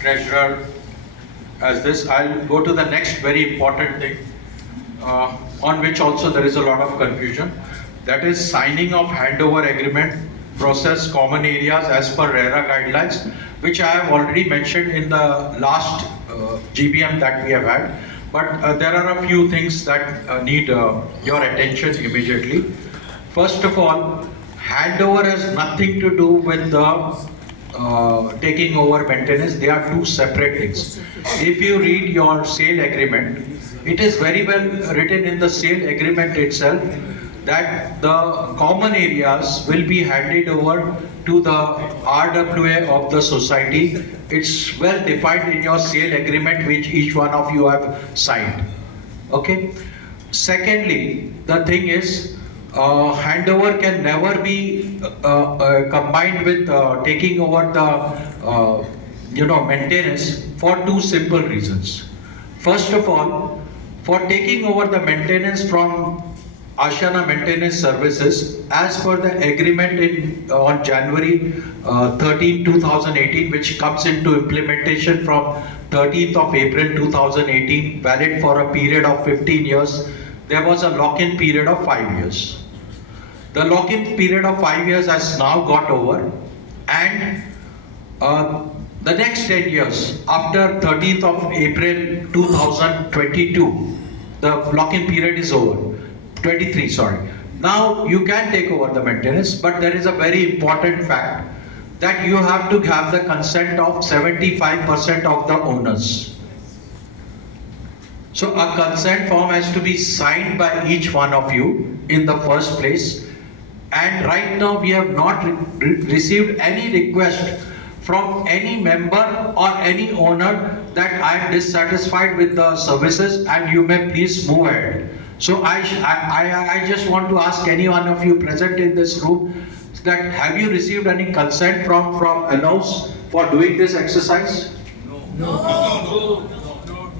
treasurer as this. I'll go to the next very important thing, on which also there is a lot of confusion. That is signing of handover agreement process common areas as per RERA guidelines, which I have already mentioned in the last GBM that we have had. But there are a few things that need your attention immediately. First of all, handover has nothing to do with the taking over maintenance. They are two separate things. If you read your sale agreement, it is very well written in the sale agreement itself that the common areas will be handed over to the RWA of the society. It's well defined in your sale agreement which each one of you have signed. Okay. Secondly, the thing is, handover can never be combined with taking over the maintenance for two simple reasons. First of all, for taking over the maintenance from Ashiana Maintenance Services, as per the agreement on January 13, 2018, which comes into implementation from 13th of April 2018, valid for a period of 15 years, there was a lock-in period of 5 years. The lock-in period of 5 years has now got over, and the next 10 years, after 13th of April 2022, the lock-in period is over. 23, sorry. Now you can take over the maintenance, but there is a very important fact that you have to have the consent of 75% of the owners. So a consent form has to be signed by each one of you in the first place. And right now, we have not received any request from any member or any owner that I am dissatisfied with the services and you may please move ahead. So I just want to ask any one of you present in this room that have you received any consent from Anows for doing this exercise? No.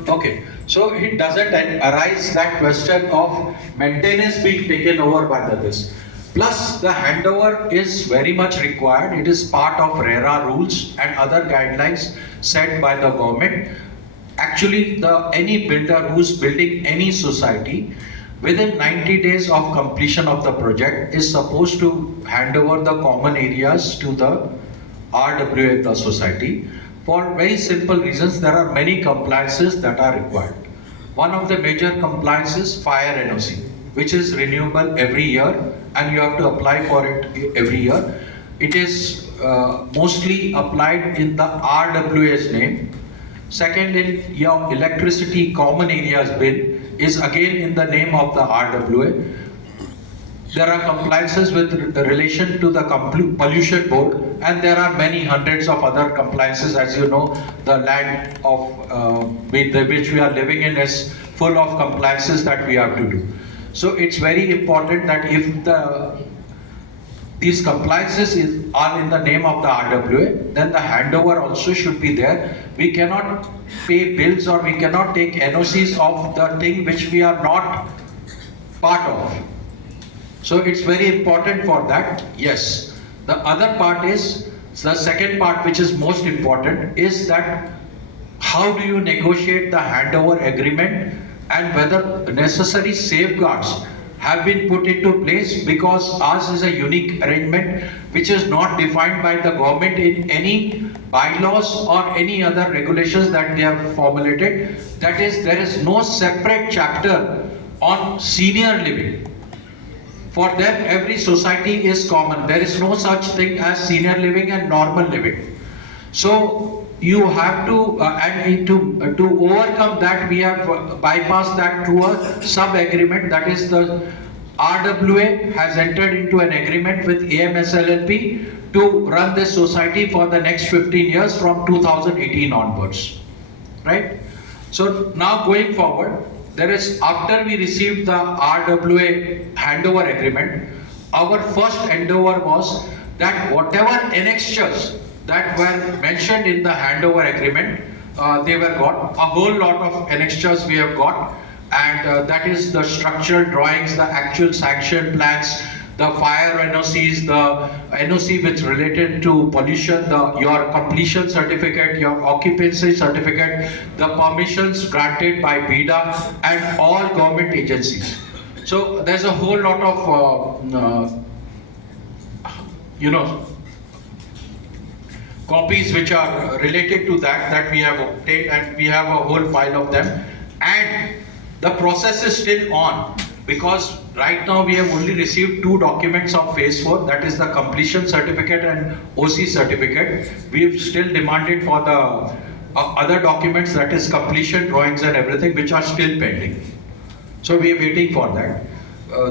Okay, so it doesn't arise that question of maintenance being taken over by this. Plus, the handover is very much required. It is part of RERA rules and other guidelines set by the government. Actually, any builder who's building any society, within 90 days of completion of the project, is supposed to hand over the common areas to the RWA of the society. For very simple reasons, there are many compliances that are required. One of the major compliances, fire NOC, which is renewable every year and you have to apply for it every year. It is mostly applied in the RWA's name. Second, in your electricity common areas bill is again in the name of the RWA. There are compliances with relation to the pollution board, and there are many hundreds of other compliances. As you know, the land of which we are living in is full of compliances that we have to do. So it's very important that if these compliances are in the name of the RWA, then the handover also should be there. We cannot pay bills or we cannot take NOCs of the thing which we are not part of. So it's very important for that. Yes. The other part is, the second part which is most important is that how do you negotiate the handover agreement and whether necessary safeguards have been put into place, because ours is a unique arrangement which is not defined by the government in any bylaws or any other regulations that they have formulated. That is, there is no separate chapter on senior living. For them, every society is common. There is no such thing as senior living and normal living. So you have to, to overcome that, we have bypassed that through a sub-agreement. That is, the RWA has entered into an agreement with AMSLLP to run this society for the next 15 years from 2018 onwards. Right? So now going forward, there is, after we received the RWA handover agreement, our first endeavor was that whatever annexures that were mentioned in the handover agreement, they were got. A whole lot of annexures we have got, and that is the structural drawings, the actual sanction plans, the fire NOCs, the NOC which related to pollution, your completion certificate, your occupancy certificate, the permissions granted by BIDA and all government agencies. So there's a whole lot of, copies which are related to that we have obtained, and we have a whole file of them. And the process is still on, because right now we have only received 2 documents of phase 4, that is the completion certificate and OC certificate. We've still demanded for the other documents, that is completion drawings and everything, which are still pending. So we are waiting for that.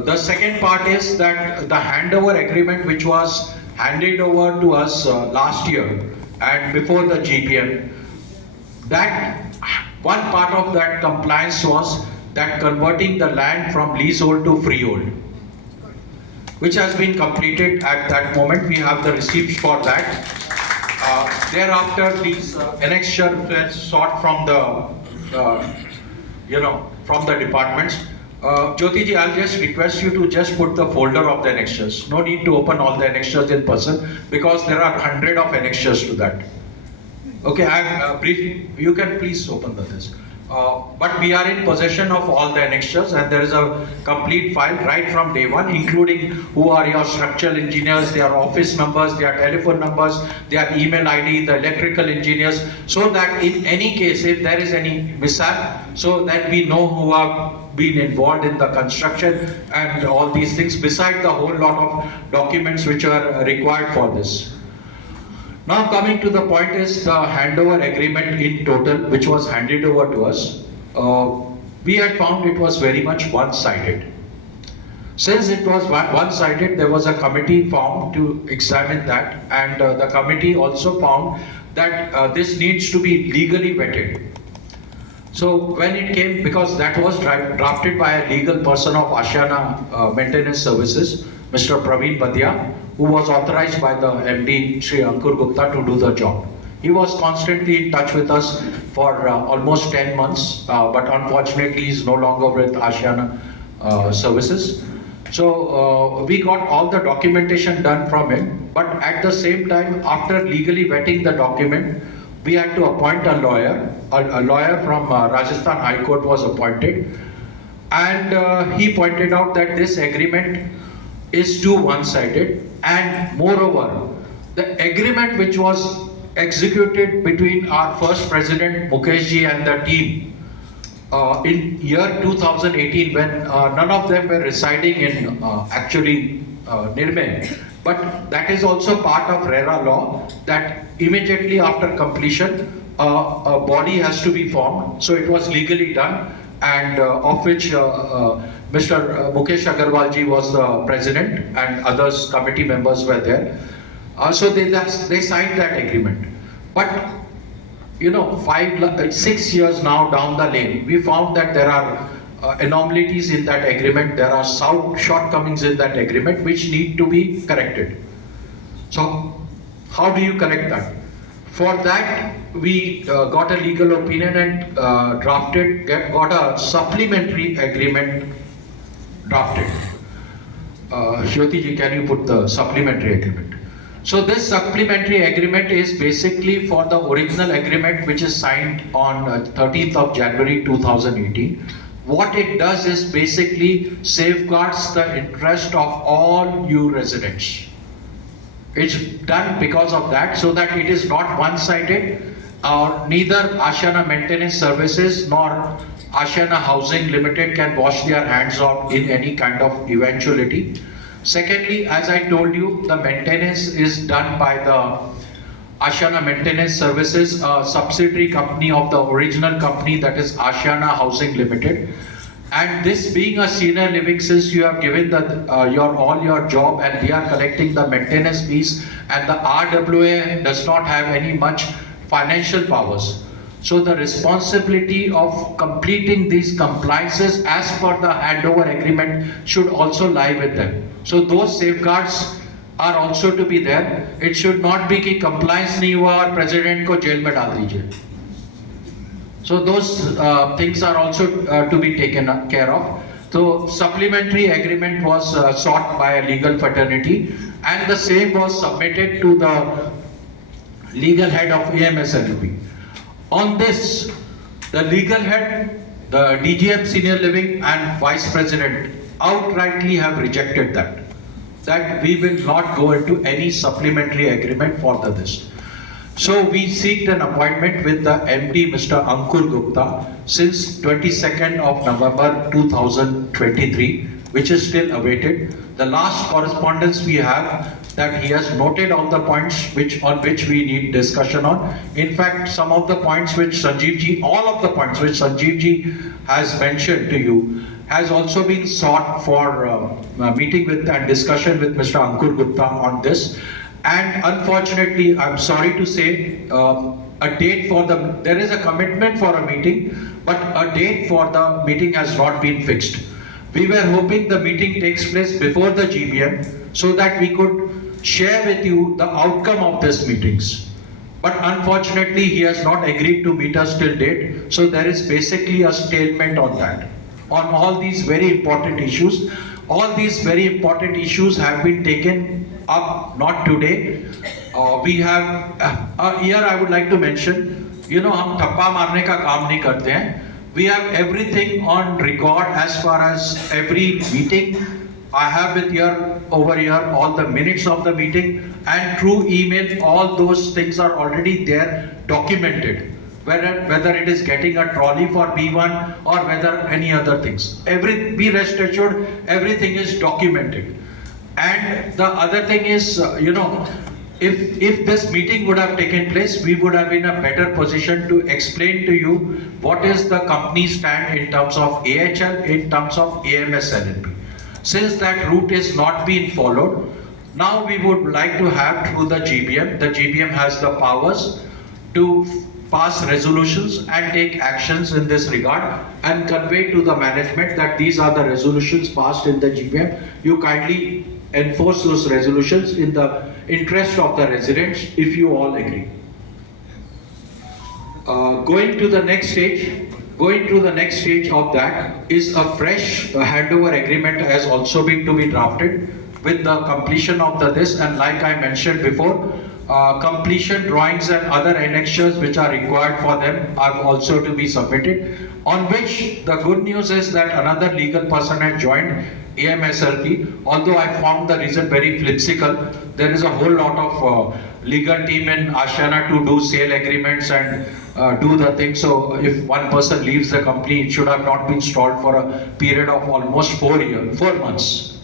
The second part is that the handover agreement which was handed over to us last year and before the GPM, that one part of that compliance was that converting the land from leasehold to freehold, which has been completed at that moment. We have the receipts for that. Thereafter, these annexures were sought from the, from the departments. Jyoti ji, I'll just request you to just put the folder of the annexures. No need to open all the annexures in person, because there are 100 of annexures to that. Okay, I've briefed. You can please open this. But we are in possession of all the annexures, and there is a complete file right from day one, including who are your structural engineers, their office numbers, their telephone numbers, their email ID, the electrical engineers, so that in any case, if there is any mishap, so that we know who have been involved in the construction and all these things, beside the whole lot of documents which are required for this. Now coming to the point is the handover agreement in total, which was handed over to us. We had found it was very much one-sided. Since it was one-sided, there was a committee formed to examine that, and the committee also found that this needs to be legally vetted. So when it came, because that was drafted by a legal person of Ashiana Maintenance Services, Mr. Praveen Badia, who was authorized by the MD, Sri Ankur Gupta, to do the job. He was constantly in touch with us for almost 10 months, but unfortunately he's no longer with Ashiana Services. So we got all the documentation done from him, but at the same time, after legally vetting the document, we had to appoint a lawyer. A lawyer from Rajasthan High Court was appointed, and he pointed out that this agreement is too one-sided, and moreover, the agreement which was executed between our first president Mukeshji and the team in year 2018, when none of them were residing in actually Nirme, but that is also part of RERA law, that immediately after completion a body has to be formed. So it was legally done, and of which Mr. Mukesh Agarwalji was the president, and others committee members were there. So they signed that agreement. But you know, 6 years now down the lane, we found that there are anomalies in that agreement, there are shortcomings in that agreement which need to be corrected. So how do you correct that? For that, we got a legal opinion and got a supplementary agreement drafted. Jyoti ji, can you put the supplementary agreement? So this supplementary agreement is basically for the original agreement which is signed on 13th of January 2018. What it does is basically safeguards the interest of all new residents. It's done because of that, so that it is not one-sided, or neither Ashiana Maintenance Services nor Ashiana Housing Limited can wash their hands out in any kind of eventuality. Secondly, as I told you, the maintenance is done by the Ashiana Maintenance Services, a subsidiary company of the original company, that is Ashiana Housing Limited. And this being a senior living, since you have given all your job and they are collecting the maintenance fees, and the RWA does not have any much financial powers. So the responsibility of completing these compliances as per the handover agreement should also lie with them. So those safeguards are also to be there. It should not be कि compliance नहीं हुआ और president को jail में डाल दीजिए. So those things are also to be taken care of. So supplementary agreement was sought by a legal fraternity, and the same was submitted to the legal head of AMSLP. On this, the legal head, the DGM Senior Living and Vice President outrightly have rejected that we will not go into any supplementary agreement for this. So we seeked an appointment with the MD, Mr. Ankur Gupta, since 22nd of November 2023, which is still awaited. The last correspondence we have, that he has noted all the points on which we need discussion on. In fact, some of the points which Sanjeev ji, all of the points which Sanjeev ji has mentioned to you, has also been sought for meeting with and discussion with Mr. Ankur Gupta on this. And unfortunately, I'm sorry to say, a date for there is a commitment for a meeting, but a date for the meeting has not been fixed. We were hoping the meeting takes place before the GBM, so that we could share with you the outcome of these meetings. But unfortunately, he has not agreed to meet us till date, so there is basically a stalemate on that. On all these very important issues, all these very important issues have been taken up not today. We have, here I would like to mention, you know, हम थप्पा मारने का काम नहीं करते हैं. We have everything on record as far as every meeting. I have with over here all the minutes of the meeting, and through email, all those things are already there, documented. Whether it is getting a trolley for B1 or whether any other things. Be rest assured, everything is documented. And the other thing is, you know, if this meeting would have taken place, we would have been in a better position to explain to you what is the company's stand in terms of AHL, in terms of AMS LLP. Since that route is not being followed, now we would like to have through the GBM has the powers to pass resolutions and take actions in this regard and convey to the management that these are the resolutions passed in the GBM. You kindly enforce those resolutions in the interest of the residents if you all agree. Going to the next stage of that is a fresh handover agreement has also been to be drafted with the completion of this, and like I mentioned before, completion drawings and other annexures which are required for them are also to be submitted, on which the good news is that another legal person has joined, AMSLP. Although I found the reason very flipsical, there is a whole lot of legal team in Ashiana to do sale agreements and do the thing. So if one person leaves the company, it should have not been stalled for a period of almost 4 months.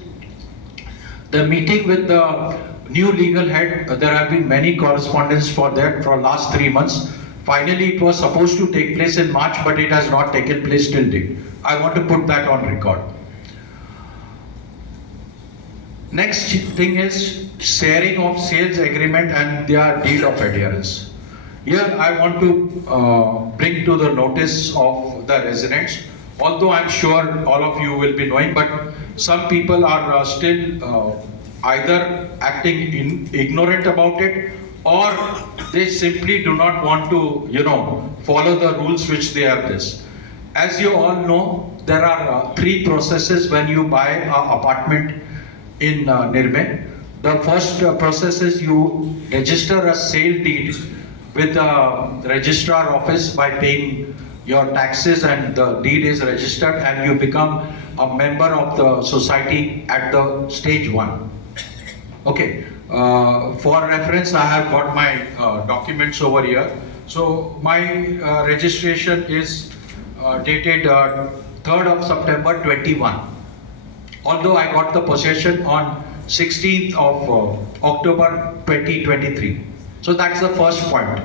The meeting with the new legal head, there have been many correspondence for that for last 3 months. Finally, it was supposed to take place in March, but it has not taken place till date. I want to put that on record. Next thing is sharing of sales agreement and their deed of adherence. Here I want to bring to the notice of the residents, although I'm sure all of you will be knowing, but some people are still either acting ignorant about it, or they simply do not want to, follow the rules which they have this. As you all know, there are 3 processes when you buy an apartment in Nirme. The first process is you register a sale deed with the registrar office by paying your taxes, and the deed is registered and you become a member of the society at the stage 1. Okay, for reference I have got my documents over here. So my registration is dated 3rd of September 21. Although I got the possession on 16th of October 2023. So that's the first point.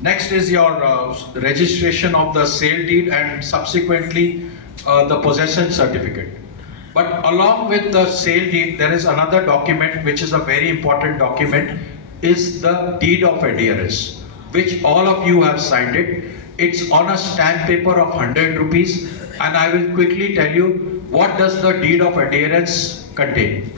Next is your registration of the sale deed and subsequently the possession certificate. But along with the sale deed, there is another document which is a very important document, is the deed of adherence, which all of you have signed it. It's on a stamp paper of 100 rupees, and I will quickly tell you what does the deed of adherence contain.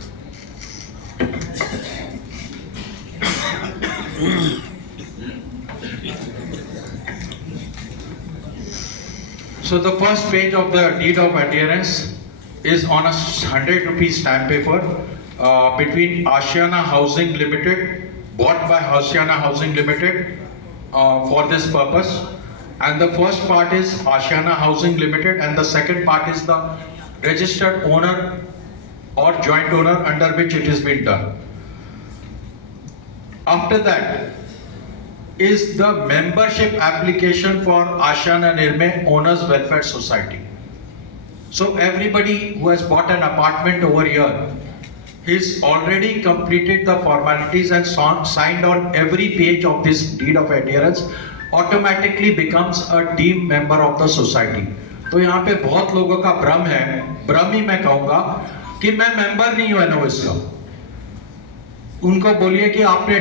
So the first page of the deed of adherence is on a 100 rupees stamp paper between Ashiana Housing Limited, bought by Ashiana Housing Limited for this purpose. And the first part is Ashiana Housing Limited, and the second part is the registered owner or joint owner under which it has been done. After that is the membership application for Ashiana Nirme Owners Welfare Society. So everybody who has bought an apartment over here, he's already completed the formalities and signed on every page of this deed of adherence, automatically becomes a team member of the society. तो यहाँ पे बहुत लोगों का भ्रम है, भ्रम ही मैं कहूँगा कि मैं मेंबर नहीं हूँ एनोस का। उनको बोलिए कि आपने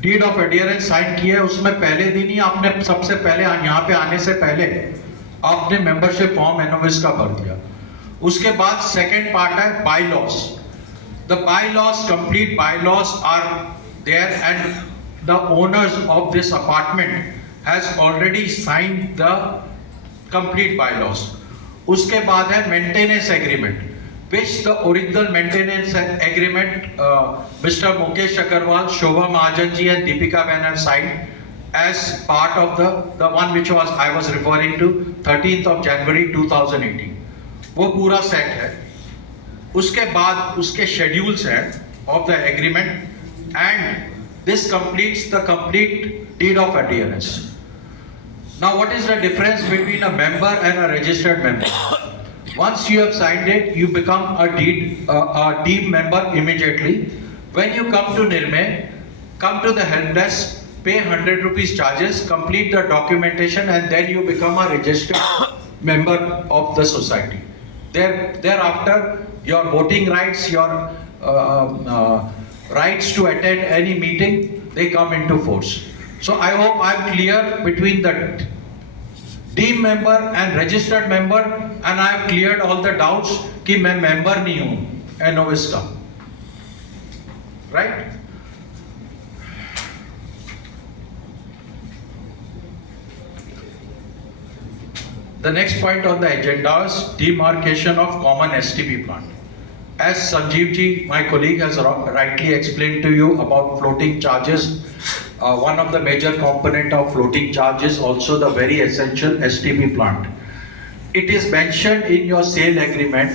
डीड ऑफ एडियरेंस साइन किया है, उसमें पहले दिन ही आपने सबसे पहले यहाँ पे आने से पहले आपने मेंबरशिप फॉर्म एनोस का भर दिया। उसके बाद सेकेंड पार्ट है bylaws. The bylaws, complete bylaws are there and the owners of this apartment has already signed the complete bylaws. उसके बाद है maintenance agreement, which the original maintenance agreement Mr. Mukesh Agarwal, Shobha Mahajan ji and Deepika Ben have signed as part of the one which was I was referring to 13th of January 2018. वो पूरा set है. उसके बाद उसके schedules हैं of the agreement, and this completes the complete deed of adherence. Now, what is the difference between a member and a registered member? Once you have signed it, you become a team member immediately. When you come to Nirme, come to the help desk, pay 100 rupees charges, complete the documentation, and then you become a registered member of the society. Thereafter, your voting rights, your rights to attend any meeting, they come into force. So I hope I'm clear between the team member and registered member, and I have cleared all the doubts कि मैं member नहीं हूँ Anows का, right? The next point on the agenda is demarcation of common STP plant. As Sanjeev ji, my colleague, has rightly explained to you about floating charges, one of the major component of floating charges also the very essential STP plant. It is mentioned in your sale agreement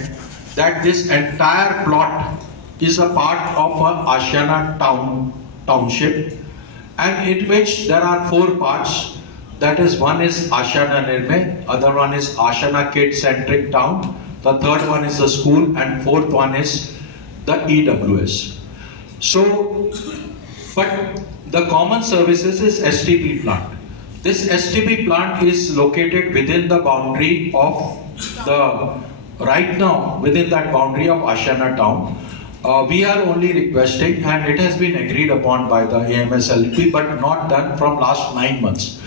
that this entire plot is a part of a Ashiana township, and in which there are 4 parts. That is, one is Ashiana Nirme, other one is Ashiana kid-centric town, the third one is the school, and fourth one is the EWS. So, but the common services is STP plant. This STP plant is located within the boundary of right now, within that boundary of Ashiana town. We are only requesting, and it has been agreed upon by the AMSLP, but not done from last 9 months,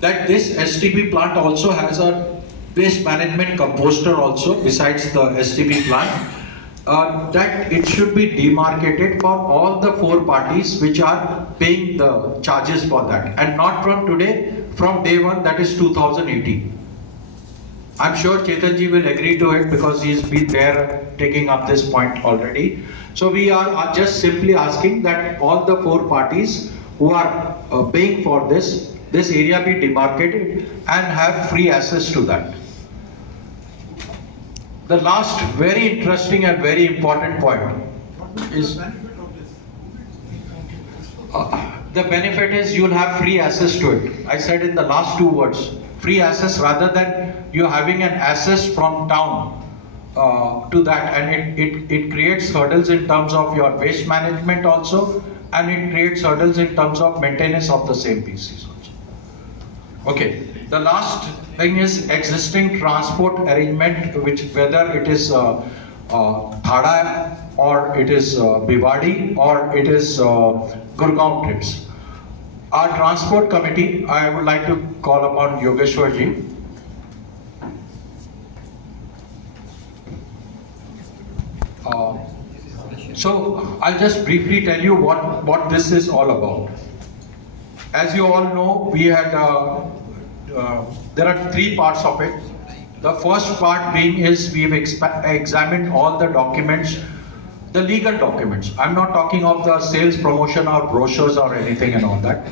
that this STP plant also has a waste management composter also besides the STP plant, that it should be demarcated for all the 4 parties which are paying the charges for that, and not from today, from day 1, that is 2018. I'm sure Chetan ji will agree to it because he's been there taking up this point already. So we are just simply asking that all the 4 parties who are paying for this area be demarcated and have free access to that. The last very interesting and very important point is the benefit is you'll have free access to it. I said in the last 2 words, free access, rather than you having an access from town to that, and it creates hurdles in terms of your waste management also, and it creates hurdles in terms of maintenance of the same pieces also. Okay, the last thing is existing transport arrangement, which whether it is Thada or it is Bhiwadi or it is Gurgaon trips. Our transport committee, I would like to call upon Yogeshwar ji. So I'll just briefly tell you what this is all about. As you all know, we had there are 3 parts of it. The first part being is we've examined all the documents, the legal documents. I'm not talking of the sales promotion or brochures or anything and all that.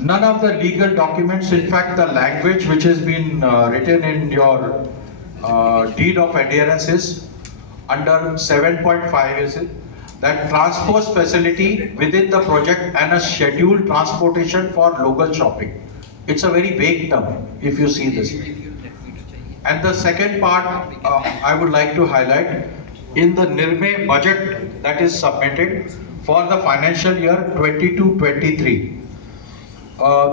None of the legal documents, in fact the language which has been written in your deed of adherence is under 7.5 is it? That transport facility within the project and a scheduled transportation for local shopping. It's a very vague term if you see this. And the second part I would like to highlight, in the Nirme budget that is submitted for the financial year 22-23,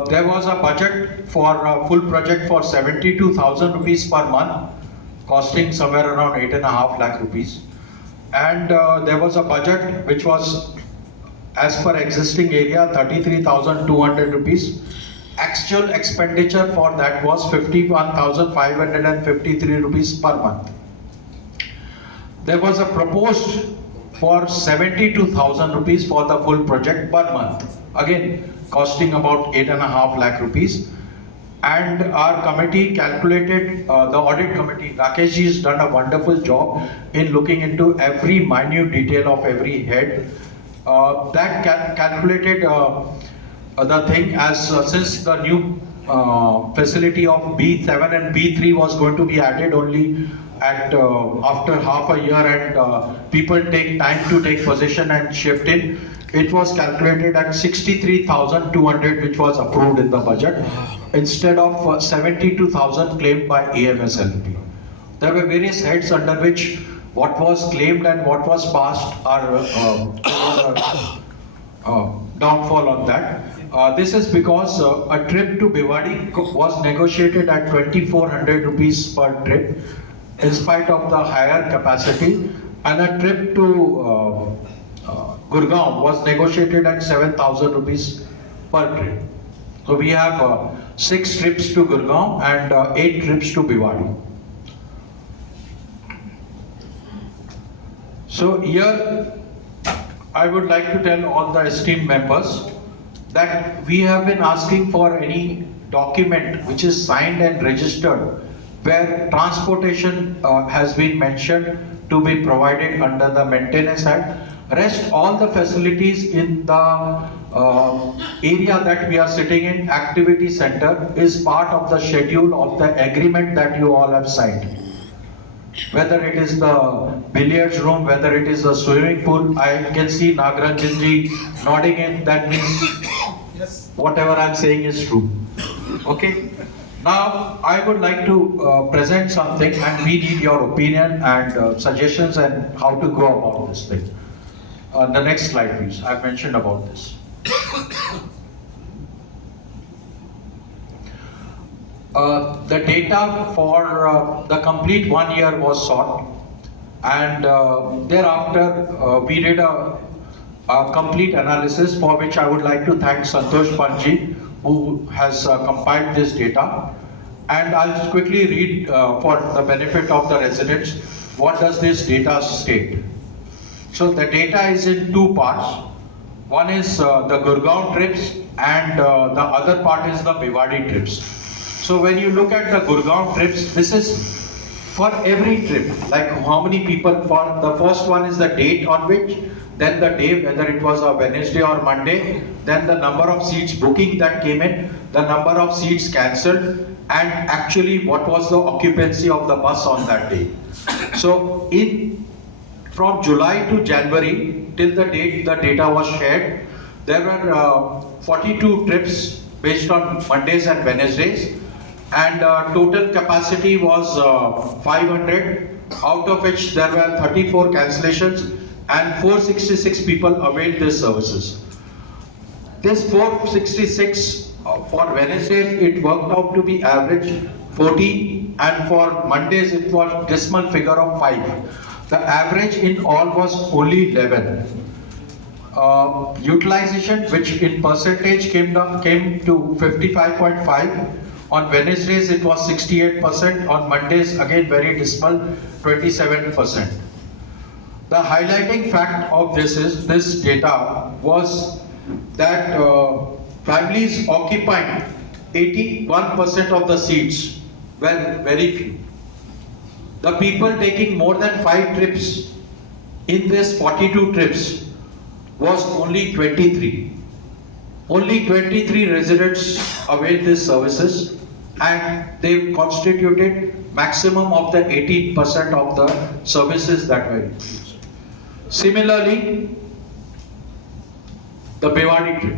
there was a budget for a full project for 72,000 rupees per month, costing somewhere around 8.5 lakh rupees. And there was a budget which was, as per existing area, 33,200 rupees. Actual expenditure for that was 51,553 rupees per month. There was a proposed for 72,000 rupees for the full project per month. Again, costing about 8.5 lakh rupees. And our committee calculated, the audit committee, Rakesh ji has done a wonderful job in looking into every minute detail of every head. That calculated the thing as since the new facility of B7 and B3 was going to be added only at after half a year, and people take time to take possession and shift in. It was calculated at 63,200, which was approved in the budget, instead of 72,000 claimed by AMSLP. There were various heads under which what was claimed and what was passed are downfall on that. This is because a trip to Bhiwadi was negotiated at 2,400 rupees per trip, in spite of the higher capacity, and a trip to Gurgaon was negotiated at 7,000 rupees per trip. So we have 6 trips to Gurgaon and 8 trips to Bhiwadi. So here I would like to tell all the esteemed members that we have been asking for any document which is signed and registered where transportation has been mentioned to be provided under the Maintenance Act. Rest all the facilities in the area that we are sitting in, activity center, is part of the schedule of the agreement that you all have signed. Whether it is the billiards room, whether it is the swimming pool, I can see Nagarajanji nodding in, that means whatever I'm saying is true. Okay? Now, I would like to present something and we need your opinion and suggestions and how to go about this thing. The next slide, please. I've mentioned about this. The data for the complete 1 year was sought, and thereafter we did a complete analysis for which I would like to thank Santosh Panji, who has compiled this data. And I'll just quickly read for the benefit of the residents, what does this data state? So the data is in 2 parts. One is the Gurgaon trips and the other part is the Bhiwadi trips. So when you look at the Gurgaon trips, this is for every trip, like how many people, for the first one is the date on which, then the day, whether it was a Wednesday or Monday, then the number of seats booking that came in, the number of seats cancelled, and actually what was the occupancy of the bus on that day. So from July to January, till the date the data was shared, there were 42 trips based on Mondays and Wednesdays, and total capacity was 500, out of which there were 34 cancellations and 466 people availed these services. This 466 for Wednesdays, it worked out to be average 40, and for Mondays it was decimal figure of 5. The average in all was only 11. Utilization, which in percentage came to 55.5. On Wednesdays it was 68%. On Mondays again very dismal, 27%. The highlighting fact of this data was that families occupying 81% of the seats were very few. The people taking more than 5 trips in this 42 trips was only 23. Only 23 residents availed these services, and they constituted maximum of the 18% of the services that were used. Similarly, the Bhiwadi trip.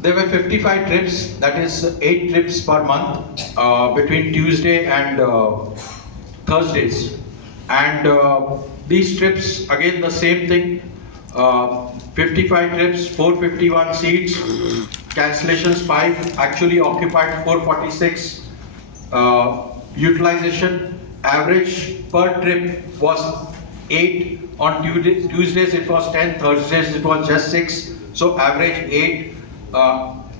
There were 55 trips, that is 8 trips per month between Tuesday and Thursdays. And these trips, again the same thing, 55 trips, 451 seats, cancellations 5, actually occupied 446, utilization average per trip was 8, on Tuesdays it was 10, Thursdays it was just 6, so average 8,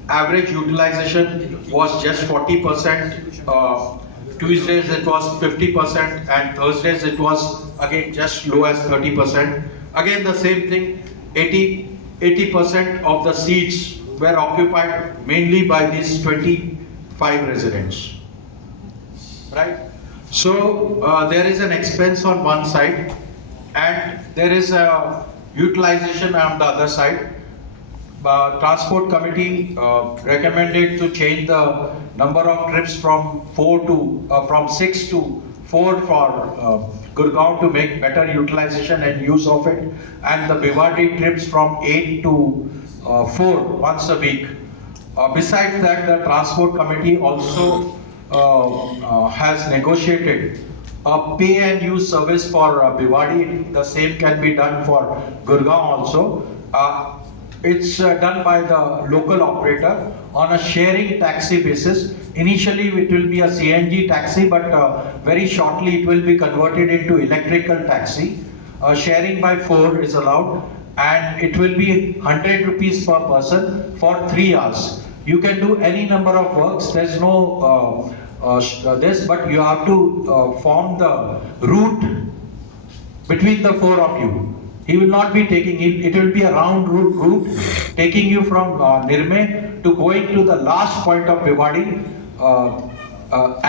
average utilization was just 40%, Tuesdays it was 50%, and Thursdays it was again just low as 30%. Again the same thing, 80% of the seats were occupied mainly by these 25 residents. Right? So there is an expense on one side and there is a utilization on the other side. Transport committee recommended to change the number of trips from 6 to 4 for Gurgaon to make better utilization and use of it, and the Bhiwadi trips from 8 to 4 once a week. Besides that, the transport committee also has negotiated a pay and use service for Bhiwadi. The same can be done for Gurgaon also. It's done by the local operator on a sharing taxi basis. Initially it will be a CNG taxi, but very shortly it will be converted into electrical taxi. Sharing by 4 is allowed, and it will be 100 rupees per person for 3 hours. You can do any number of works. There's no this, but you have to form the route between the 4 of you. He will not be taking it. It will be a round route taking you from Nirme to going to the last point of Bhiwadi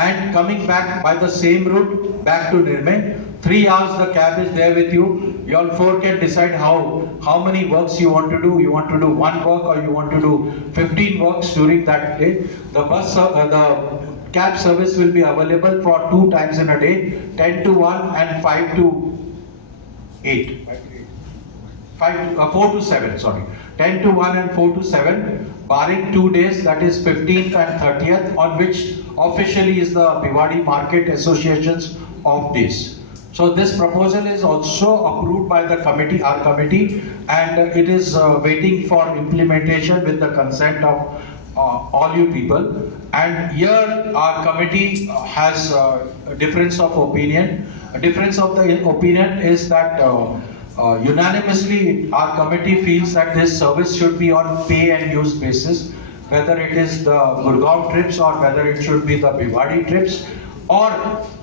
and coming back by the same route back to Nirme. 3 hours the cab is there with you. You all 4 can decide how many works you want to do. You want to do 1 work or you want to do 15 works during that day. The the cab service will be available for 2 times in a day, 10 to 1 and 5 to 8. 4 to 7, sorry. 10 to 1 and 4 to 7, barring 2 days, that is 15th and 30th, on which officially is the Bhiwadi Market Association's off days. So this proposal is also approved by the committee, our committee, and it is waiting for implementation with the consent of all you people. And here our committee has a difference of opinion. A difference of the opinion is that unanimously our committee feels that this service should be on pay and use basis, whether it is the Gurgaon trips or whether it should be the Bhiwadi trips, or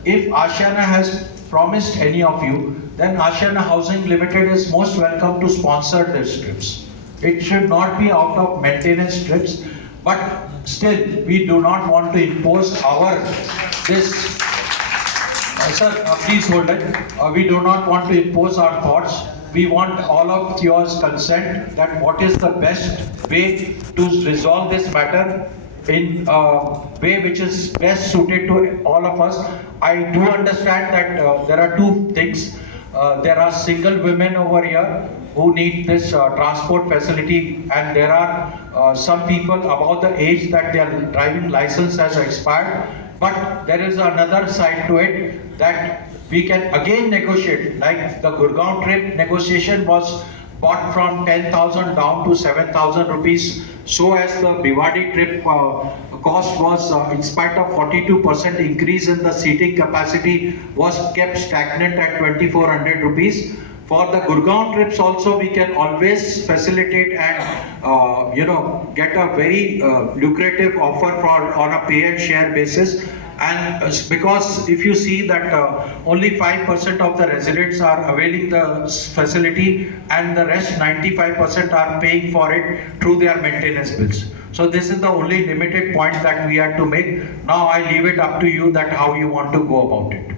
if Ashiana has promised any of you, then Ashiana Housing Limited is most welcome to sponsor these trips. It should not be out of maintenance trips, but still we do not want to impose this. Sir, please hold it. We do not want to impose our thoughts. We want all of yours consent that what is the best way to resolve this matter in a way which is best suited to all of us. I do understand that there are 2 things. There are single women over here who need this transport facility, and there are some people about the age that their driving license has expired. But there is another side to it that we can again negotiate, like the Gurgaon trip negotiation was bought from 10,000 down to 7,000 rupees, so as the Bhiwadi trip cost was, in spite of 42% increase in the seating capacity, was kept stagnant at 2,400 rupees. For the Gurgaon trips also, we can always facilitate and get a very lucrative offer on a pay and share basis. And because if you see that only 5% of the residents are availing the facility, and the rest 95% are paying for it through their maintenance bills. So this is the only limited point that we had to make. Now I leave it up to you that how you want to go about it.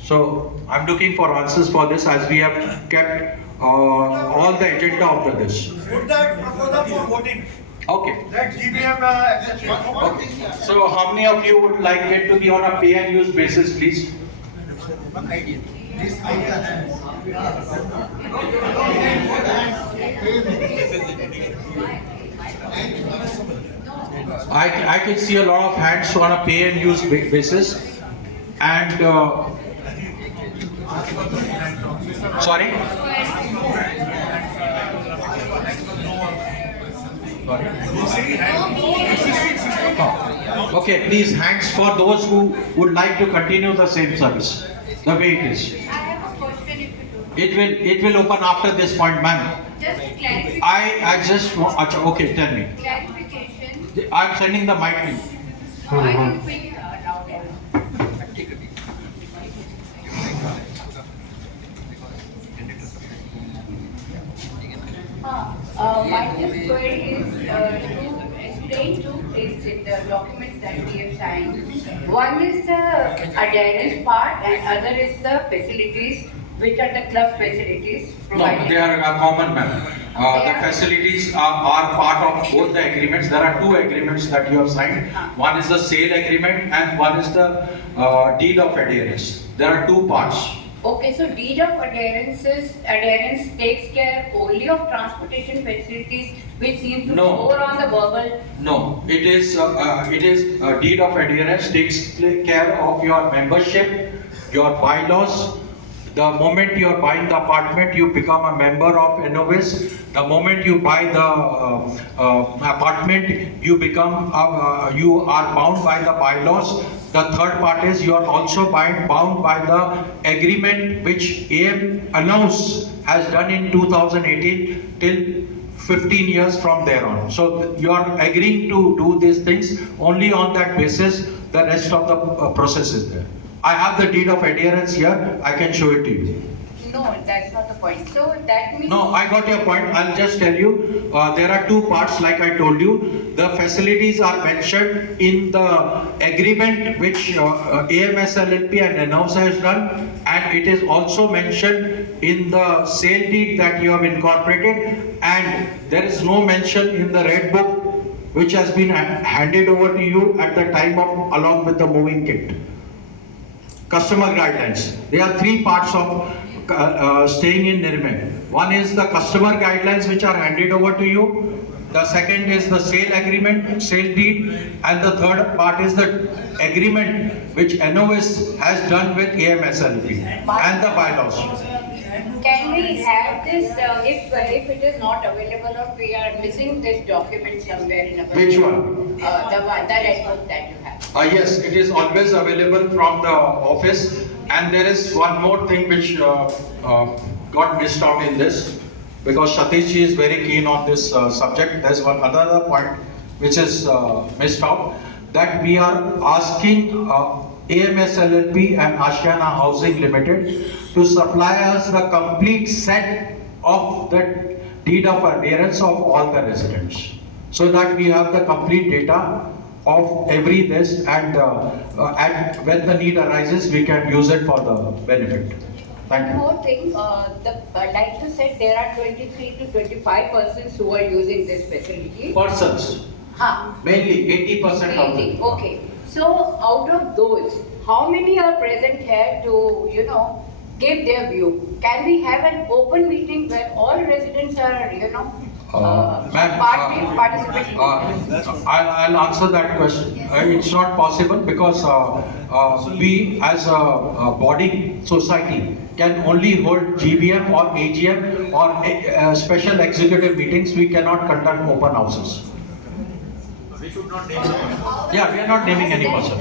So I'm looking for answers for this, as we have kept all the agenda of this. Put that proposal for voting. Okay. Let GBM accept it. Okay. So how many of you would like it to be on a pay and use basis, please? I can see a lot of hands on a pay and use basis, and sorry. Oh. Okay, please, hands for those who would like to continue the same service, the way it is. I have a question if you do. It will open after this point, ma'am. Just clarification. I just want, okay, tell me. Clarification. I'm sending the mic to you. I can speak louder. My just query is to explain 2 things in the documents that we have signed. One is the adherence part and other is the facilities, which are the club facilities No, provided. they are common, ma'am. The facilities are part of both the agreements. There are 2 agreements that you have signed. One is the sale agreement and one is the deed of adherence. There are 2 parts. Okay, so deed of adherence takes care only of transportation facilities, which seem to No. go more on the verbal. No, it is deed of adherence takes care of your membership, your bylaws, The moment you are buying the apartment, you become a member of Anows. The moment you buy the apartment, you you are bound by the bylaws. The third part is you are also bound by the agreement which AM Anows has done in 2018 till 15 years from there on. So you are agreeing to do these things only on that basis. The rest of the process is there. I have the deed of adherence here. I can show it to you. No, that's not the point. So that means. No, I got your point. I'll just tell you. There are two parts, like I told you. The facilities are mentioned in the agreement which AMS LLP and Anows has done, and it is also mentioned in the sale deed that you have incorporated. And there is no mention in the red book which has been handed over to you at the time of along with the moving kit. Customer guidelines. There are three parts of staying in Nirmay. One is the customer guidelines which are handed over to you. The second is the sale agreement, sale deed, and the third part is the agreement which Anows has done with AMSLP and the bylaws. Can we have this if it is not available or we are missing this document somewhere in a. Which one? The red book that you have. Yes, it is always available from the office. And there is one more thing which got missed out in this, because Satish ji is very keen on this subject. There's one another point which is missed out, that we are asking AMS LLP and Ashiana Housing Limited to supply us the complete set of the deed of adherence of all the residents, so that we have the complete data of every this, and when the need arises, we can use it for the benefit. Thank you. One more thing, like you said, there are 23 to 25 persons who are using this facility. Persons, mainly 80% of them. Okay. So out of those, how many are present here to, give their view? Can we have an open meeting where all residents are, participating? I'll answer that question. It's not possible because we as a body, society, can only hold GBM or AGM or special executive meetings. We cannot conduct open houses. Yeah, we are not naming any person.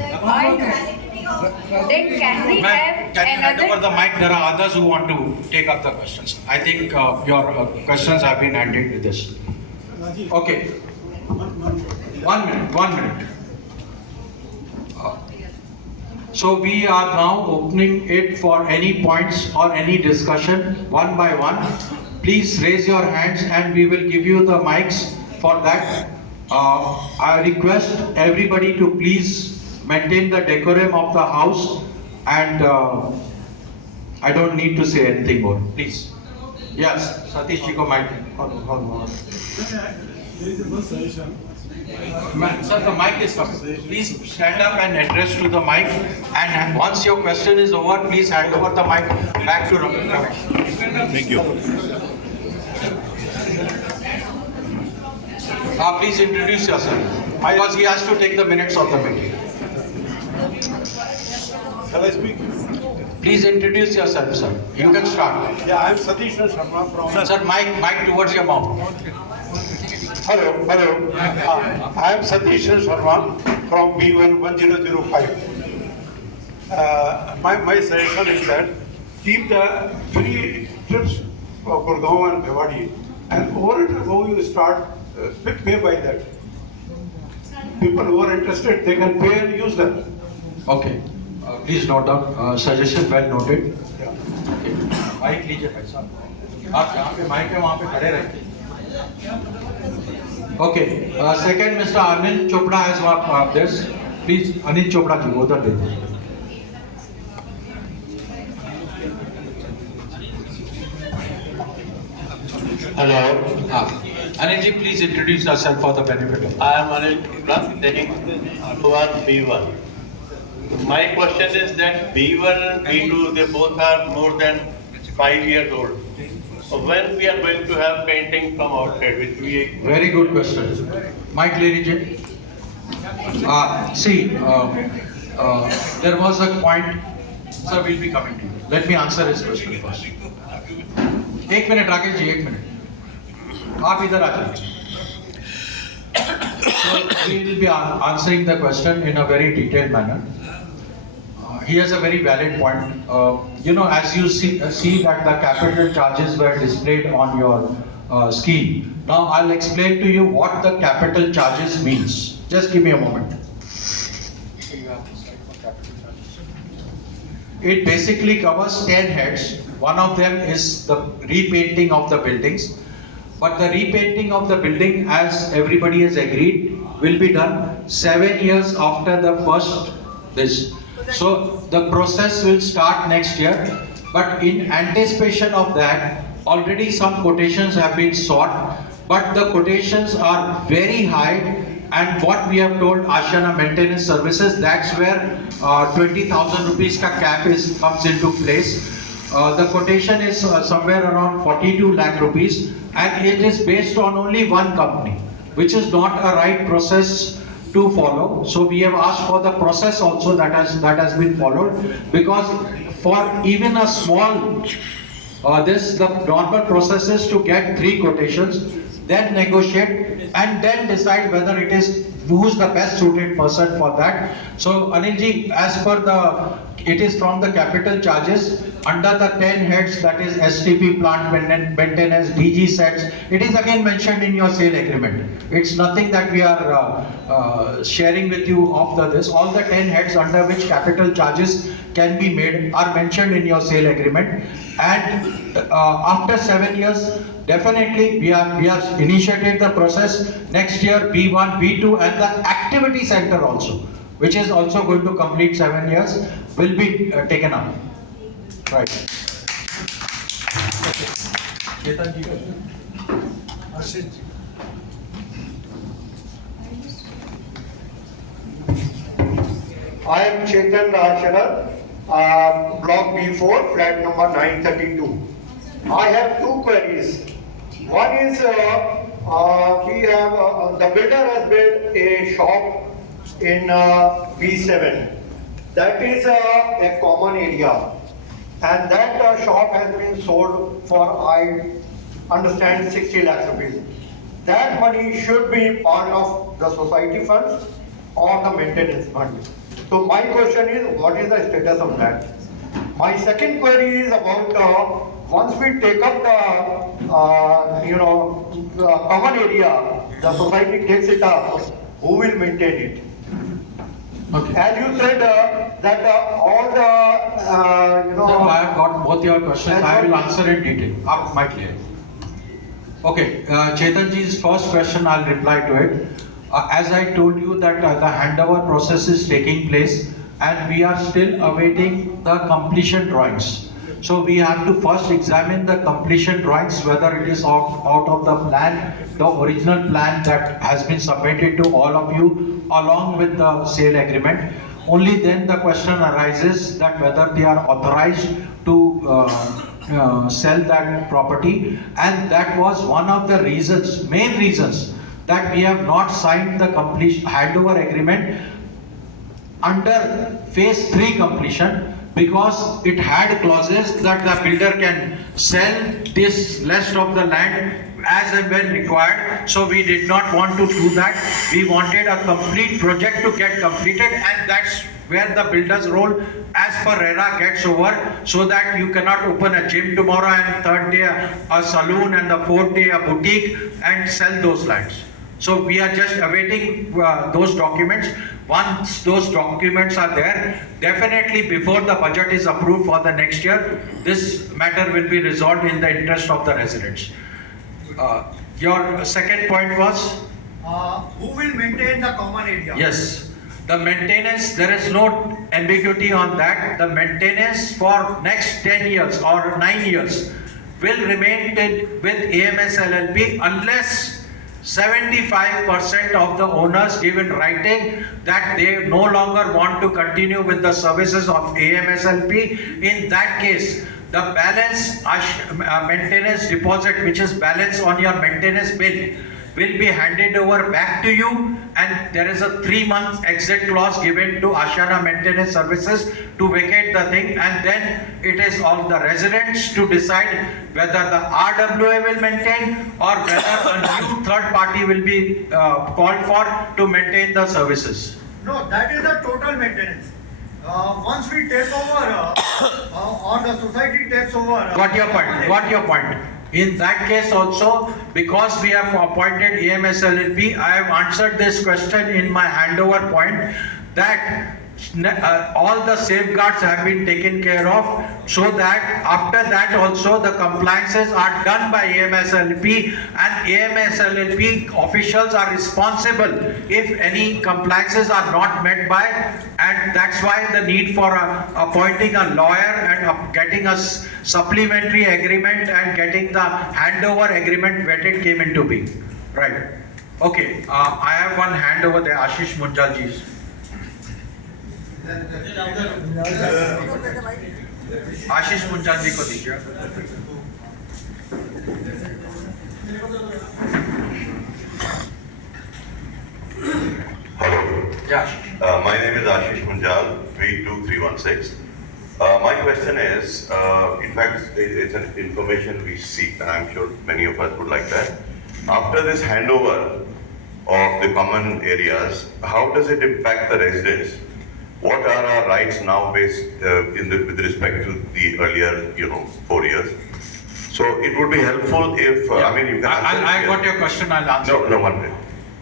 Then can we have Can you hand another? over the mic? There are others who want to take up the questions. I think your questions have been handled with this. Okay. 1 minute. So we are now opening it for any points or any discussion one by one. Please raise your hands and we will give you the mics for that. I request everybody to please maintain the decorum of the house, and I don't need to say anything more. Please. Yes, Satish ji ko mic. There is one suggestion. Sir, the mic is coming. Please stand up and address to the mic. And once your question is over, please hand over the mic back to Ramesh. Thank you. Please introduce yourself, because he has to take the minutes of the meeting. Shall I speak? Please introduce yourself, sir. You can start. Yeah, I am Satish Sharma from. Sir, mic towards your mouth. Hello. I am Satish Sharma from B11005. My suggestion is that keep the free trips for Gurgaon and Bhiwadi, and over and above you start pay by that. People who are interested, they can pay and use them. Okay. Please note down. Suggestion well noted. Yeah. Mic लीजिए भाई साहब. आप जहाँ पे mic है वहाँ पे खड़े रहिए. Okay. Second, Mr. Anil Chopra has this. Please, Anil Chopra ji, उधर दे दीजिए. Hello. Anil ji, please introduce yourself for the benefit of. I am Anil Chopra, taking one B1. My question is that B1 and B2, they both are more than 5 years old. So when we are going to have painting from outside, which we... Very good question. Mike ले लीजिए. See, there was a point Sir, we'll be coming to you. Let me answer his question first. एक minute Rakesh ji, एक minute आप इधर आ जाइए. So we will be answering the question in a very detailed manner. He has a very valid point. As you see that the capital charges were displayed on your scheme. Now I'll explain to you what the capital charges means. Just give me a moment. It basically covers 10 heads. One of them is the repainting of the buildings. But the repainting of the building, as everybody has agreed, will be done 7 years after the first this. So the process will start next year. But in anticipation of that, already some quotations have been sought. But the quotations are very high. And what we have told Ashana Maintenance Services, that's where 20,000 rupees ka cap comes into place. The quotation is somewhere around 42 lakh rupees, and it is based on only one company, which is not a right process to follow. So we have asked for the process also that has been followed, because for even a small the normal process is to get 3 quotations, then negotiate, and then decide whether it is who's the best suited person for that. So Anilji, as per it is from the capital charges under the 10 heads, that is STP, plant maintenance, DG sets. It is again mentioned in your sale agreement. It's nothing that we are sharing with you of this. All the 10 heads under which capital charges can be made are mentioned in your sale agreement. And after 7 years, definitely we have initiated the process. Next year B1, B2 and the activity center also, which is also going to complete 7 years, will be taken up. Right. I am Chetan Rajanar, block B4, flat number 932. I have 2 queries. One is we have the builder has built a shop in B7. That is a common area, and that shop has been sold for, I understand, 60 lakhs rupees. That money should be part of the society funds or the maintenance fund. So my question is, what is the status of that? My second query is about once we take up the common area, the society takes it up, who will maintain it? Okay. As you said that all the So I have got both your questions. I will answer in detail. Up my clear. Okay, Chetanji's first question, I'll reply to it. As I told you that the handover process is taking place, and we are still awaiting the completion drawings. So we have to first examine the completion drawings, whether it is out of the plan, the original plan that has been submitted to all of you along with the sale agreement. Only then the question arises that whether they are authorized to sell that property, and that was one of the reasons, main reasons, that we have not signed the completion handover agreement under phase 3 completion, because it had clauses that the builder can sell this rest of the land as and when required. So we did not want to do that. We wanted a complete project to get completed, and that's where the builder's role as per RERA gets over, so that you cannot open a gym tomorrow and third day a saloon and the fourth day a boutique and sell those lands. So we are just awaiting those documents. Once those documents are there, definitely before the budget is approved for the next year, this matter will be resolved in the interest of the residents. Your second point was? who will maintain the common area? Yes. The maintenance, there is no ambiguity on that. The maintenance for next 10 years or 9 years will remain with AMS LLP unless 75% of the owners give in writing that they no longer want to continue with the services of AMSLP. In that case, the balance maintenance deposit, which is balance on your maintenance bill, will be handed over back to you, and there is a 3-month exit clause given to Ashiana Maintenance Services to vacate the thing, and then it is on the residents to decide whether the RWA will maintain or whether a new third party will be called for to maintain the services. No, that is the total maintenance. Once we take over, or the society takes over. Got your point. In that case also, because we have appointed EMS LLP, I have answered this question in my handover point that all the safeguards have been taken care of, so that after that also the compliances are done by EMS LLP, and EMS LLP officials are responsible if any compliances are not met by, and that's why the need for appointing a lawyer and getting a supplementary agreement and getting the handover agreement vetted came into being. Right. Okay. I have one hand over there, Ashish Munjal ji. आशीष मुंजाल जी को दीजिए. Hello. Yeah. My name is Ashish Munjal, V2316. My question is, in fact, it's an information we seek, and I'm sure many of us would like that. After this handover of the common areas, how does it impact the residents? What are our rights now based with respect to the earlier, 4 years? So it would be helpful if, I mean, you can answer I got your question, I'll answer. No, 1 minute.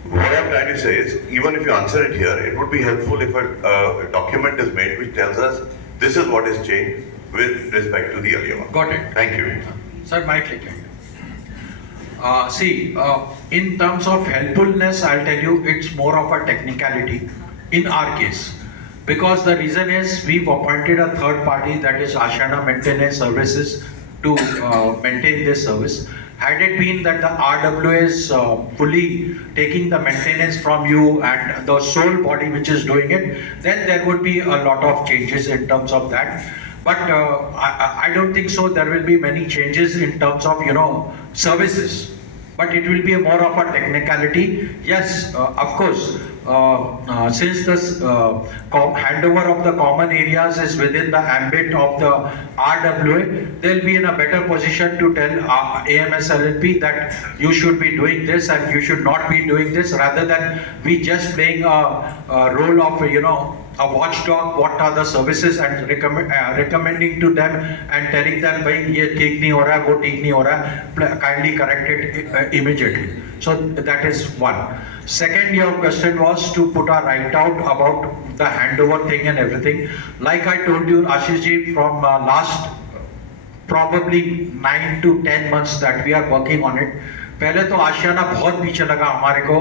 What I'm trying to say is, even if you answer it here, it would be helpful if a document is made which tells us this is what is changed with respect to the earlier one. Got it. Thank you. Sir, mic लेके. See, in terms of helpfulness, I'll tell you, it's more of a technicality in our case. Because the reason is, we've appointed a third party, that is Ashiana Maintenance Services, to maintain this service. Had it been that the RWA is fully taking the maintenance from you and the sole body which is doing it, then there would be a lot of changes in terms of that. But I don't think so there will be many changes in terms of, services. But it will be more of a technicality. Yes, of course, since this handover of the common areas is within the ambit of the RWA, they'll be in a better position to tell AMS LLP that you should be doing this and you should not be doing this, rather than we just playing a role of, a watchdog, what are the services, and recommending to them and telling them, bhai, ye theek nahi ho raha hai, wo theek nahi ho raha hai, kindly correct it immediately. So that is one. Second, your question was to put a write out about the handover thing and everything. Like I told you, Ashish ji, from last probably 9 to 10 months that we are working on it. पहले तो आशियाना बहुत पीछे लगा हमारे को,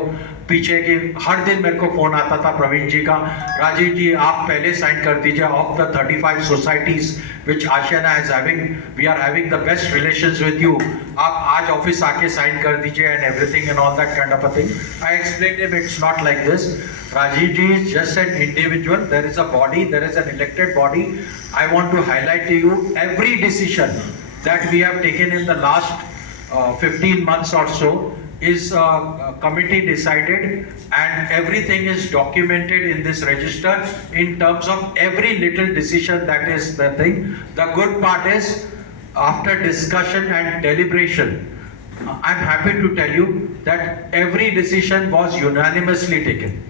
पीछे के हर दिन मेरे को फोन आता था प्रवीण जी का, राजीव जी आप पहले साइन कर दीजिए, of the 35 societies which Ashiana is having, we are having the best relations with you, आप आज ऑफिस आके साइन कर दीजिए and everything and all that kind of a thing. I explained him it's not like this. Rajiv ji is just an individual, there is a body, there is an elected body. I want to highlight to you, every decision that we have taken in the last 15 months or so is committee decided, and everything is documented in this register in terms of every little decision. That is the thing. The good part is, after discussion and deliberation, I'm happy to tell you that every decision was unanimously taken.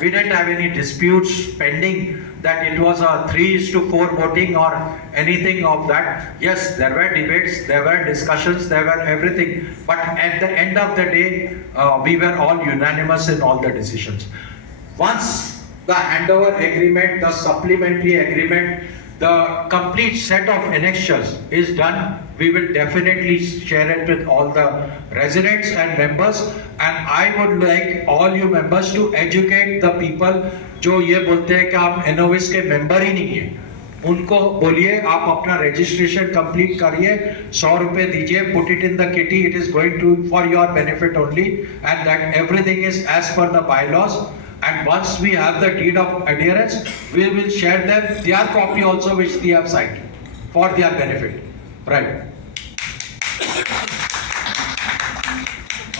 We didn't have any disputes pending that it was a 3:4 voting or anything of that. Yes, there were debates, there were discussions, there were everything. But at the end of the day, we were all unanimous in all the decisions. Once the handover agreement, the supplementary agreement, the complete set of annexures is done, we will definitely share it with all the residents and members. And I would like all you members to educate the people जो ये बोलते हैं कि आप एनोविस के member ही नहीं है, उनको बोलिए आप अपना रजिस्ट्रेशन कंप्लीट करिए, 100 रुपए दीजिए, put it in the kitty, it is going to for your benefit only, and that everything is as per the bylaws. And once we have the deed of adherence, we will share them their copy also which they have signed for their benefit. Right.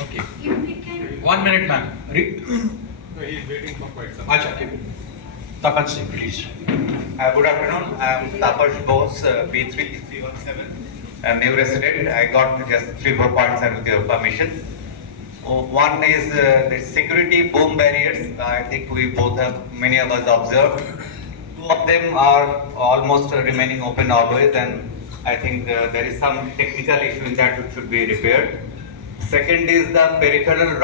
Okay. If we can 1 minute, ma'am. So he is waiting for quite some time. Acha, keep it. Tapan Singh, please. Good afternoon. I am Tapash Bose, B3317, a new resident. I got just 3-4 points and with your permission. One is the security boom barriers. I think we both have, many of us observed. 2 of them are almost remaining open always, and I think there is some technical issue in that which should be repaired. Second is the peripheral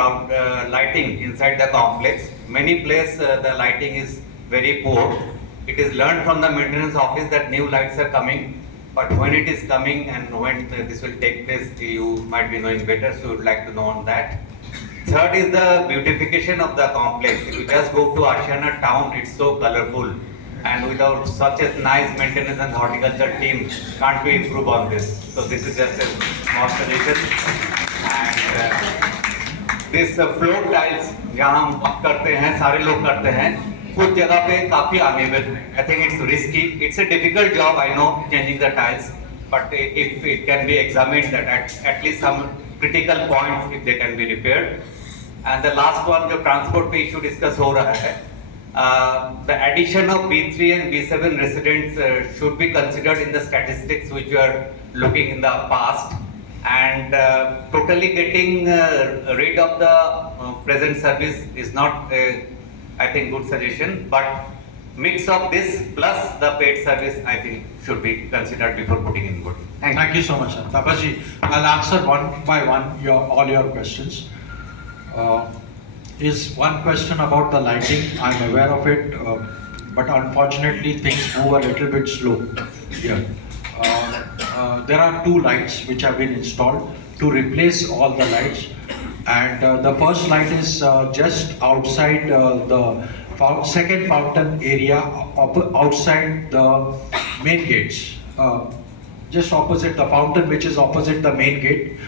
lighting inside the complex. Many places the lighting is very poor. It is learned from the maintenance office that new lights are coming, but when it is coming and when this will take place, you might be knowing better, so you would like to know on that. Third is the beautification of the complex. If you just go to Ashiana town, it's so colorful, and without such a nice maintenance and horticulture team, can't we improve on this? So this is just a small suggestion. And this floor tiles, जहाँ हम बात करते हैं, सारे लोग करते हैं, कुछ जगह पे काफी uneven. I think it's risky. It's a difficult job, I know, changing the tiles. But if it can be examined, that at least some critical points, if they can be repaired. And the last one, जो transport पे issue discuss हो रहा है, the addition of B3 and B7 residents should be considered in the statistics which you are looking in the past. And totally getting rid of the present service is not a, I think, good suggestion, but mix of this plus the paid service, I think, should be considered before putting in good. Thank you so much, sir. Tapaji, I'll answer one by one all your questions. Is one question about the lighting. I'm aware of it, but unfortunately things move a little bit slow here. There are 2 lights which have been installed to replace all the lights, and the first light is just outside the second fountain area, outside the main gates, just opposite the fountain, which is opposite the main gate.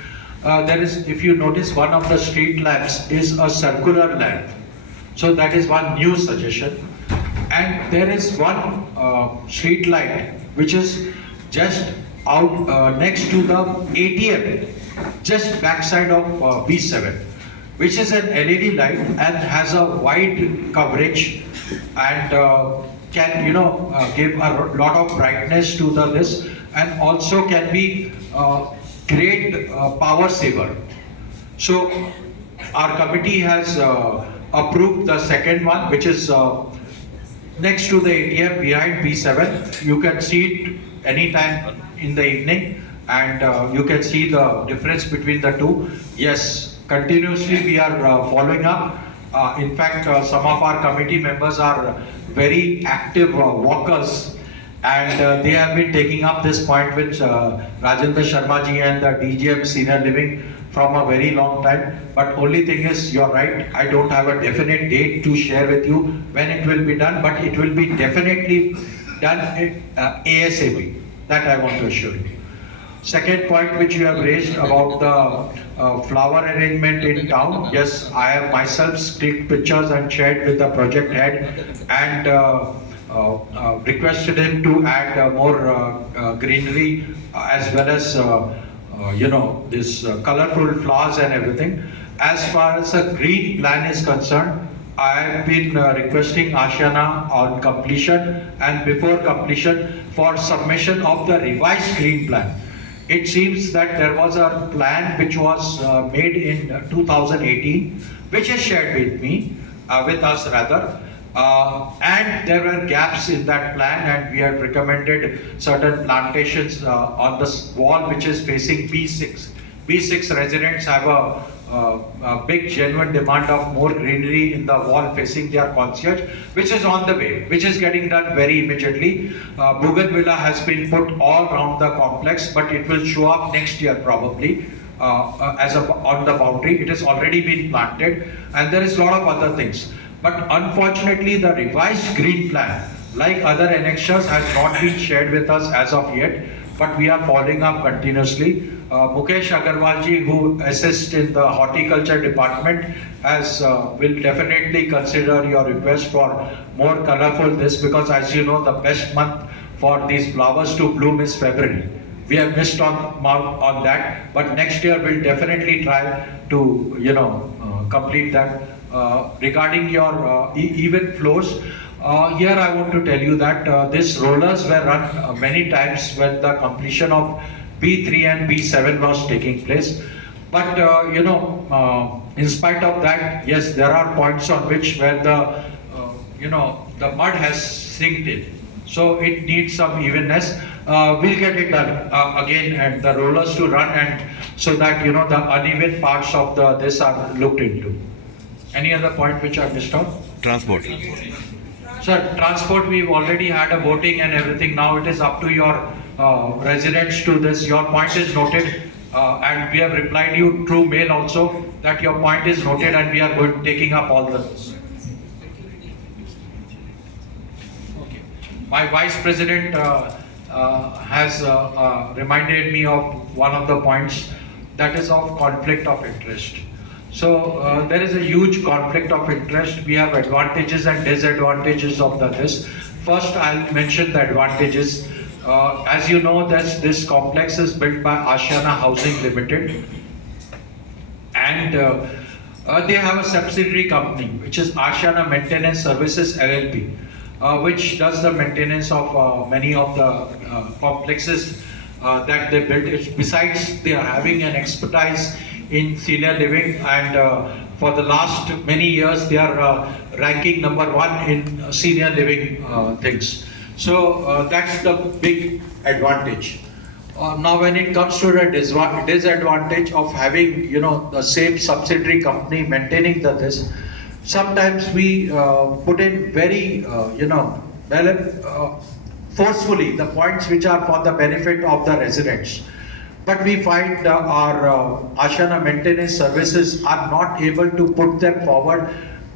There is, if you notice, one of the street lamps is a circular lamp, so that is one new suggestion. And there is one street light which is just out next to the ATM, just backside of B7, which is an LED light and has a wide coverage and can give a lot of brightness to this, and also can be great power saver. So our committee has approved the second one, which is next to the ATM behind B7. You can see it anytime in the evening, and you can see the difference between the two. Yes, continuously we are following up. In fact, some of our committee members are very active walkers, and they have been taking up this point with Rajendra Sharma ji and the DGM Senior Living from a very long time. But only thing is, you're right, I don't have a definite date to share with you when it will be done, but it will be definitely done ASAP. That I want to assure you. Second point which you have raised about the flower arrangement in town. Yes, I have myself clicked pictures and shared with the project head, and requested him to add more greenery as well as this colorful flowers and everything. As far as the green plan is concerned, I have been requesting Ashiana on completion and before completion for submission of the revised green plan. It seems that there was a plan which was made in 2018, which is shared with me, with us rather, and there were gaps in that plan, and we had recommended certain plantations on the wall which is facing B6. B6 residents have a big genuine demand of more greenery in the wall facing their concierge, which is on the way, which is getting done very immediately. Bougainvillea has been put all around the complex, but it will show up next year probably on the boundary. It has already been planted, and there is a lot of other things. But unfortunately, the revised green plan, like other annexures, has not been shared with us as of yet, but we are following up continuously. Mukesh Agarwal ji, who assists in the horticulture department, will definitely consider your request for more colorful this, because as you know, the best month for these flowers to bloom is February. We have missed on that, but next year we'll definitely try to complete that. Regarding your even floors, here I want to tell you that these rollers were run many times when the completion of B3 and B7 was taking place. But in spite of that, yes, there are points on which where the mud has sinked in. So it needs some evenness. We'll get it done again, and the rollers to run, and so that the uneven parts of this are looked into. Any other point which I missed out? Transport. Sir, transport, we've already had a voting and everything. Now it is up to your residents to this. Your point is noted, and we have replied you through mail also that your point is noted, and we are taking up all this. Okay. My vice president has reminded me of one of the points, that is of conflict of interest. So there is a huge conflict of interest. We have advantages and disadvantages of this. First, I'll mention the advantages. As you know, this complex is built by Ashiana Housing Limited, and they have a subsidiary company which is Ashiana Maintenance Services LLP, which does the maintenance of many of the complexes that they built. Besides, they are having an expertise in senior living, and for the last many years they are ranking #1 in senior living things. So that's the big advantage. Now when it comes to the disadvantage of having the same subsidiary company maintaining this, sometimes we put in very forcefully the points which are for the benefit of the residents. But we find our Ashiana maintenance services are not able to put them forward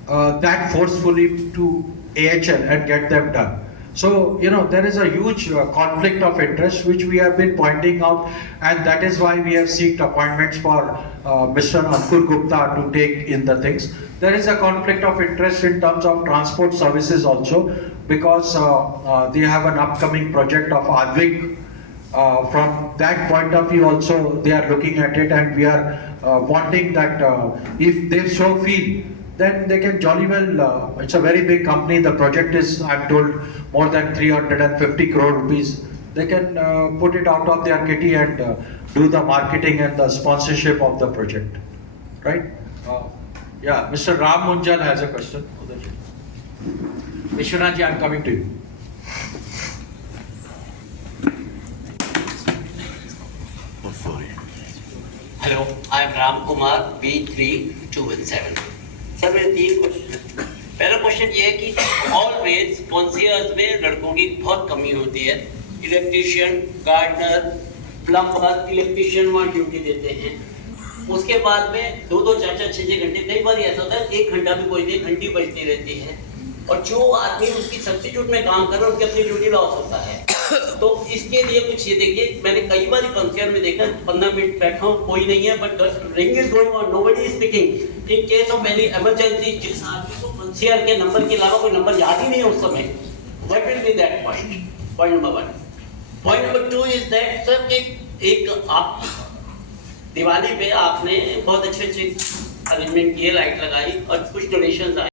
that forcefully to AHL and get them done. So, there is a huge conflict of interest which we have been pointing out, and that is why we have sought appointments for Mr. Ankur Gupta to take in the things. There is a conflict of interest in terms of transport services also, because they have an upcoming project of Advik. From that point of view also they are looking at it, and we are wanting that if they so feel, then they can jolly well, it's a very big company, the project is, I'm told, more than 350 crore rupees. They can put it out of their kitty and do the marketing and the sponsorship of the project, right? Yeah, Mr. Ram Munjal has a question. Vishwanath, I'm coming to you. Hello I am Ram Kumar B3217। Sir मेरे 3 question. पहला question ये है कि always कॉन्सियर्स में लड़कों की बहुत कमी होती है। इलेक्ट्रीशियन, गार्डनर, प्लम्बर, इलेक्ट्रीशियन वहाँ ड्यूटी देते हैं, उसके बाद में 2-2, 4-4, 6-6 घंटे, कई बार ऐसा होता है 1 घंटा भी कोई नहीं, घंटी बजती रहती है, और जो आदमी उसकी सब्स्टिट्यूट में काम कर रहा है उनकी अपनी ड्यूटी लॉस होता है। तो इसके लिए कुछ ये देखिए, मैंने कई बार कंसियर में देखा 15 मिनट बैठा हूँ, कोई नहीं है, but ring is going on, nobody is speaking. In case of any emergency, जिस आदमी को कंसियर के नंबर के अलावा कोई नंबर याद ही नहीं है उस समय, what will be that point? Point number 1। Point number 2 is that sir, एक आप दिवाली पे आपने बहुत अच्छे अरेंजमेंट किए, लाइट लगाई और कुछ डोनेशंस आए।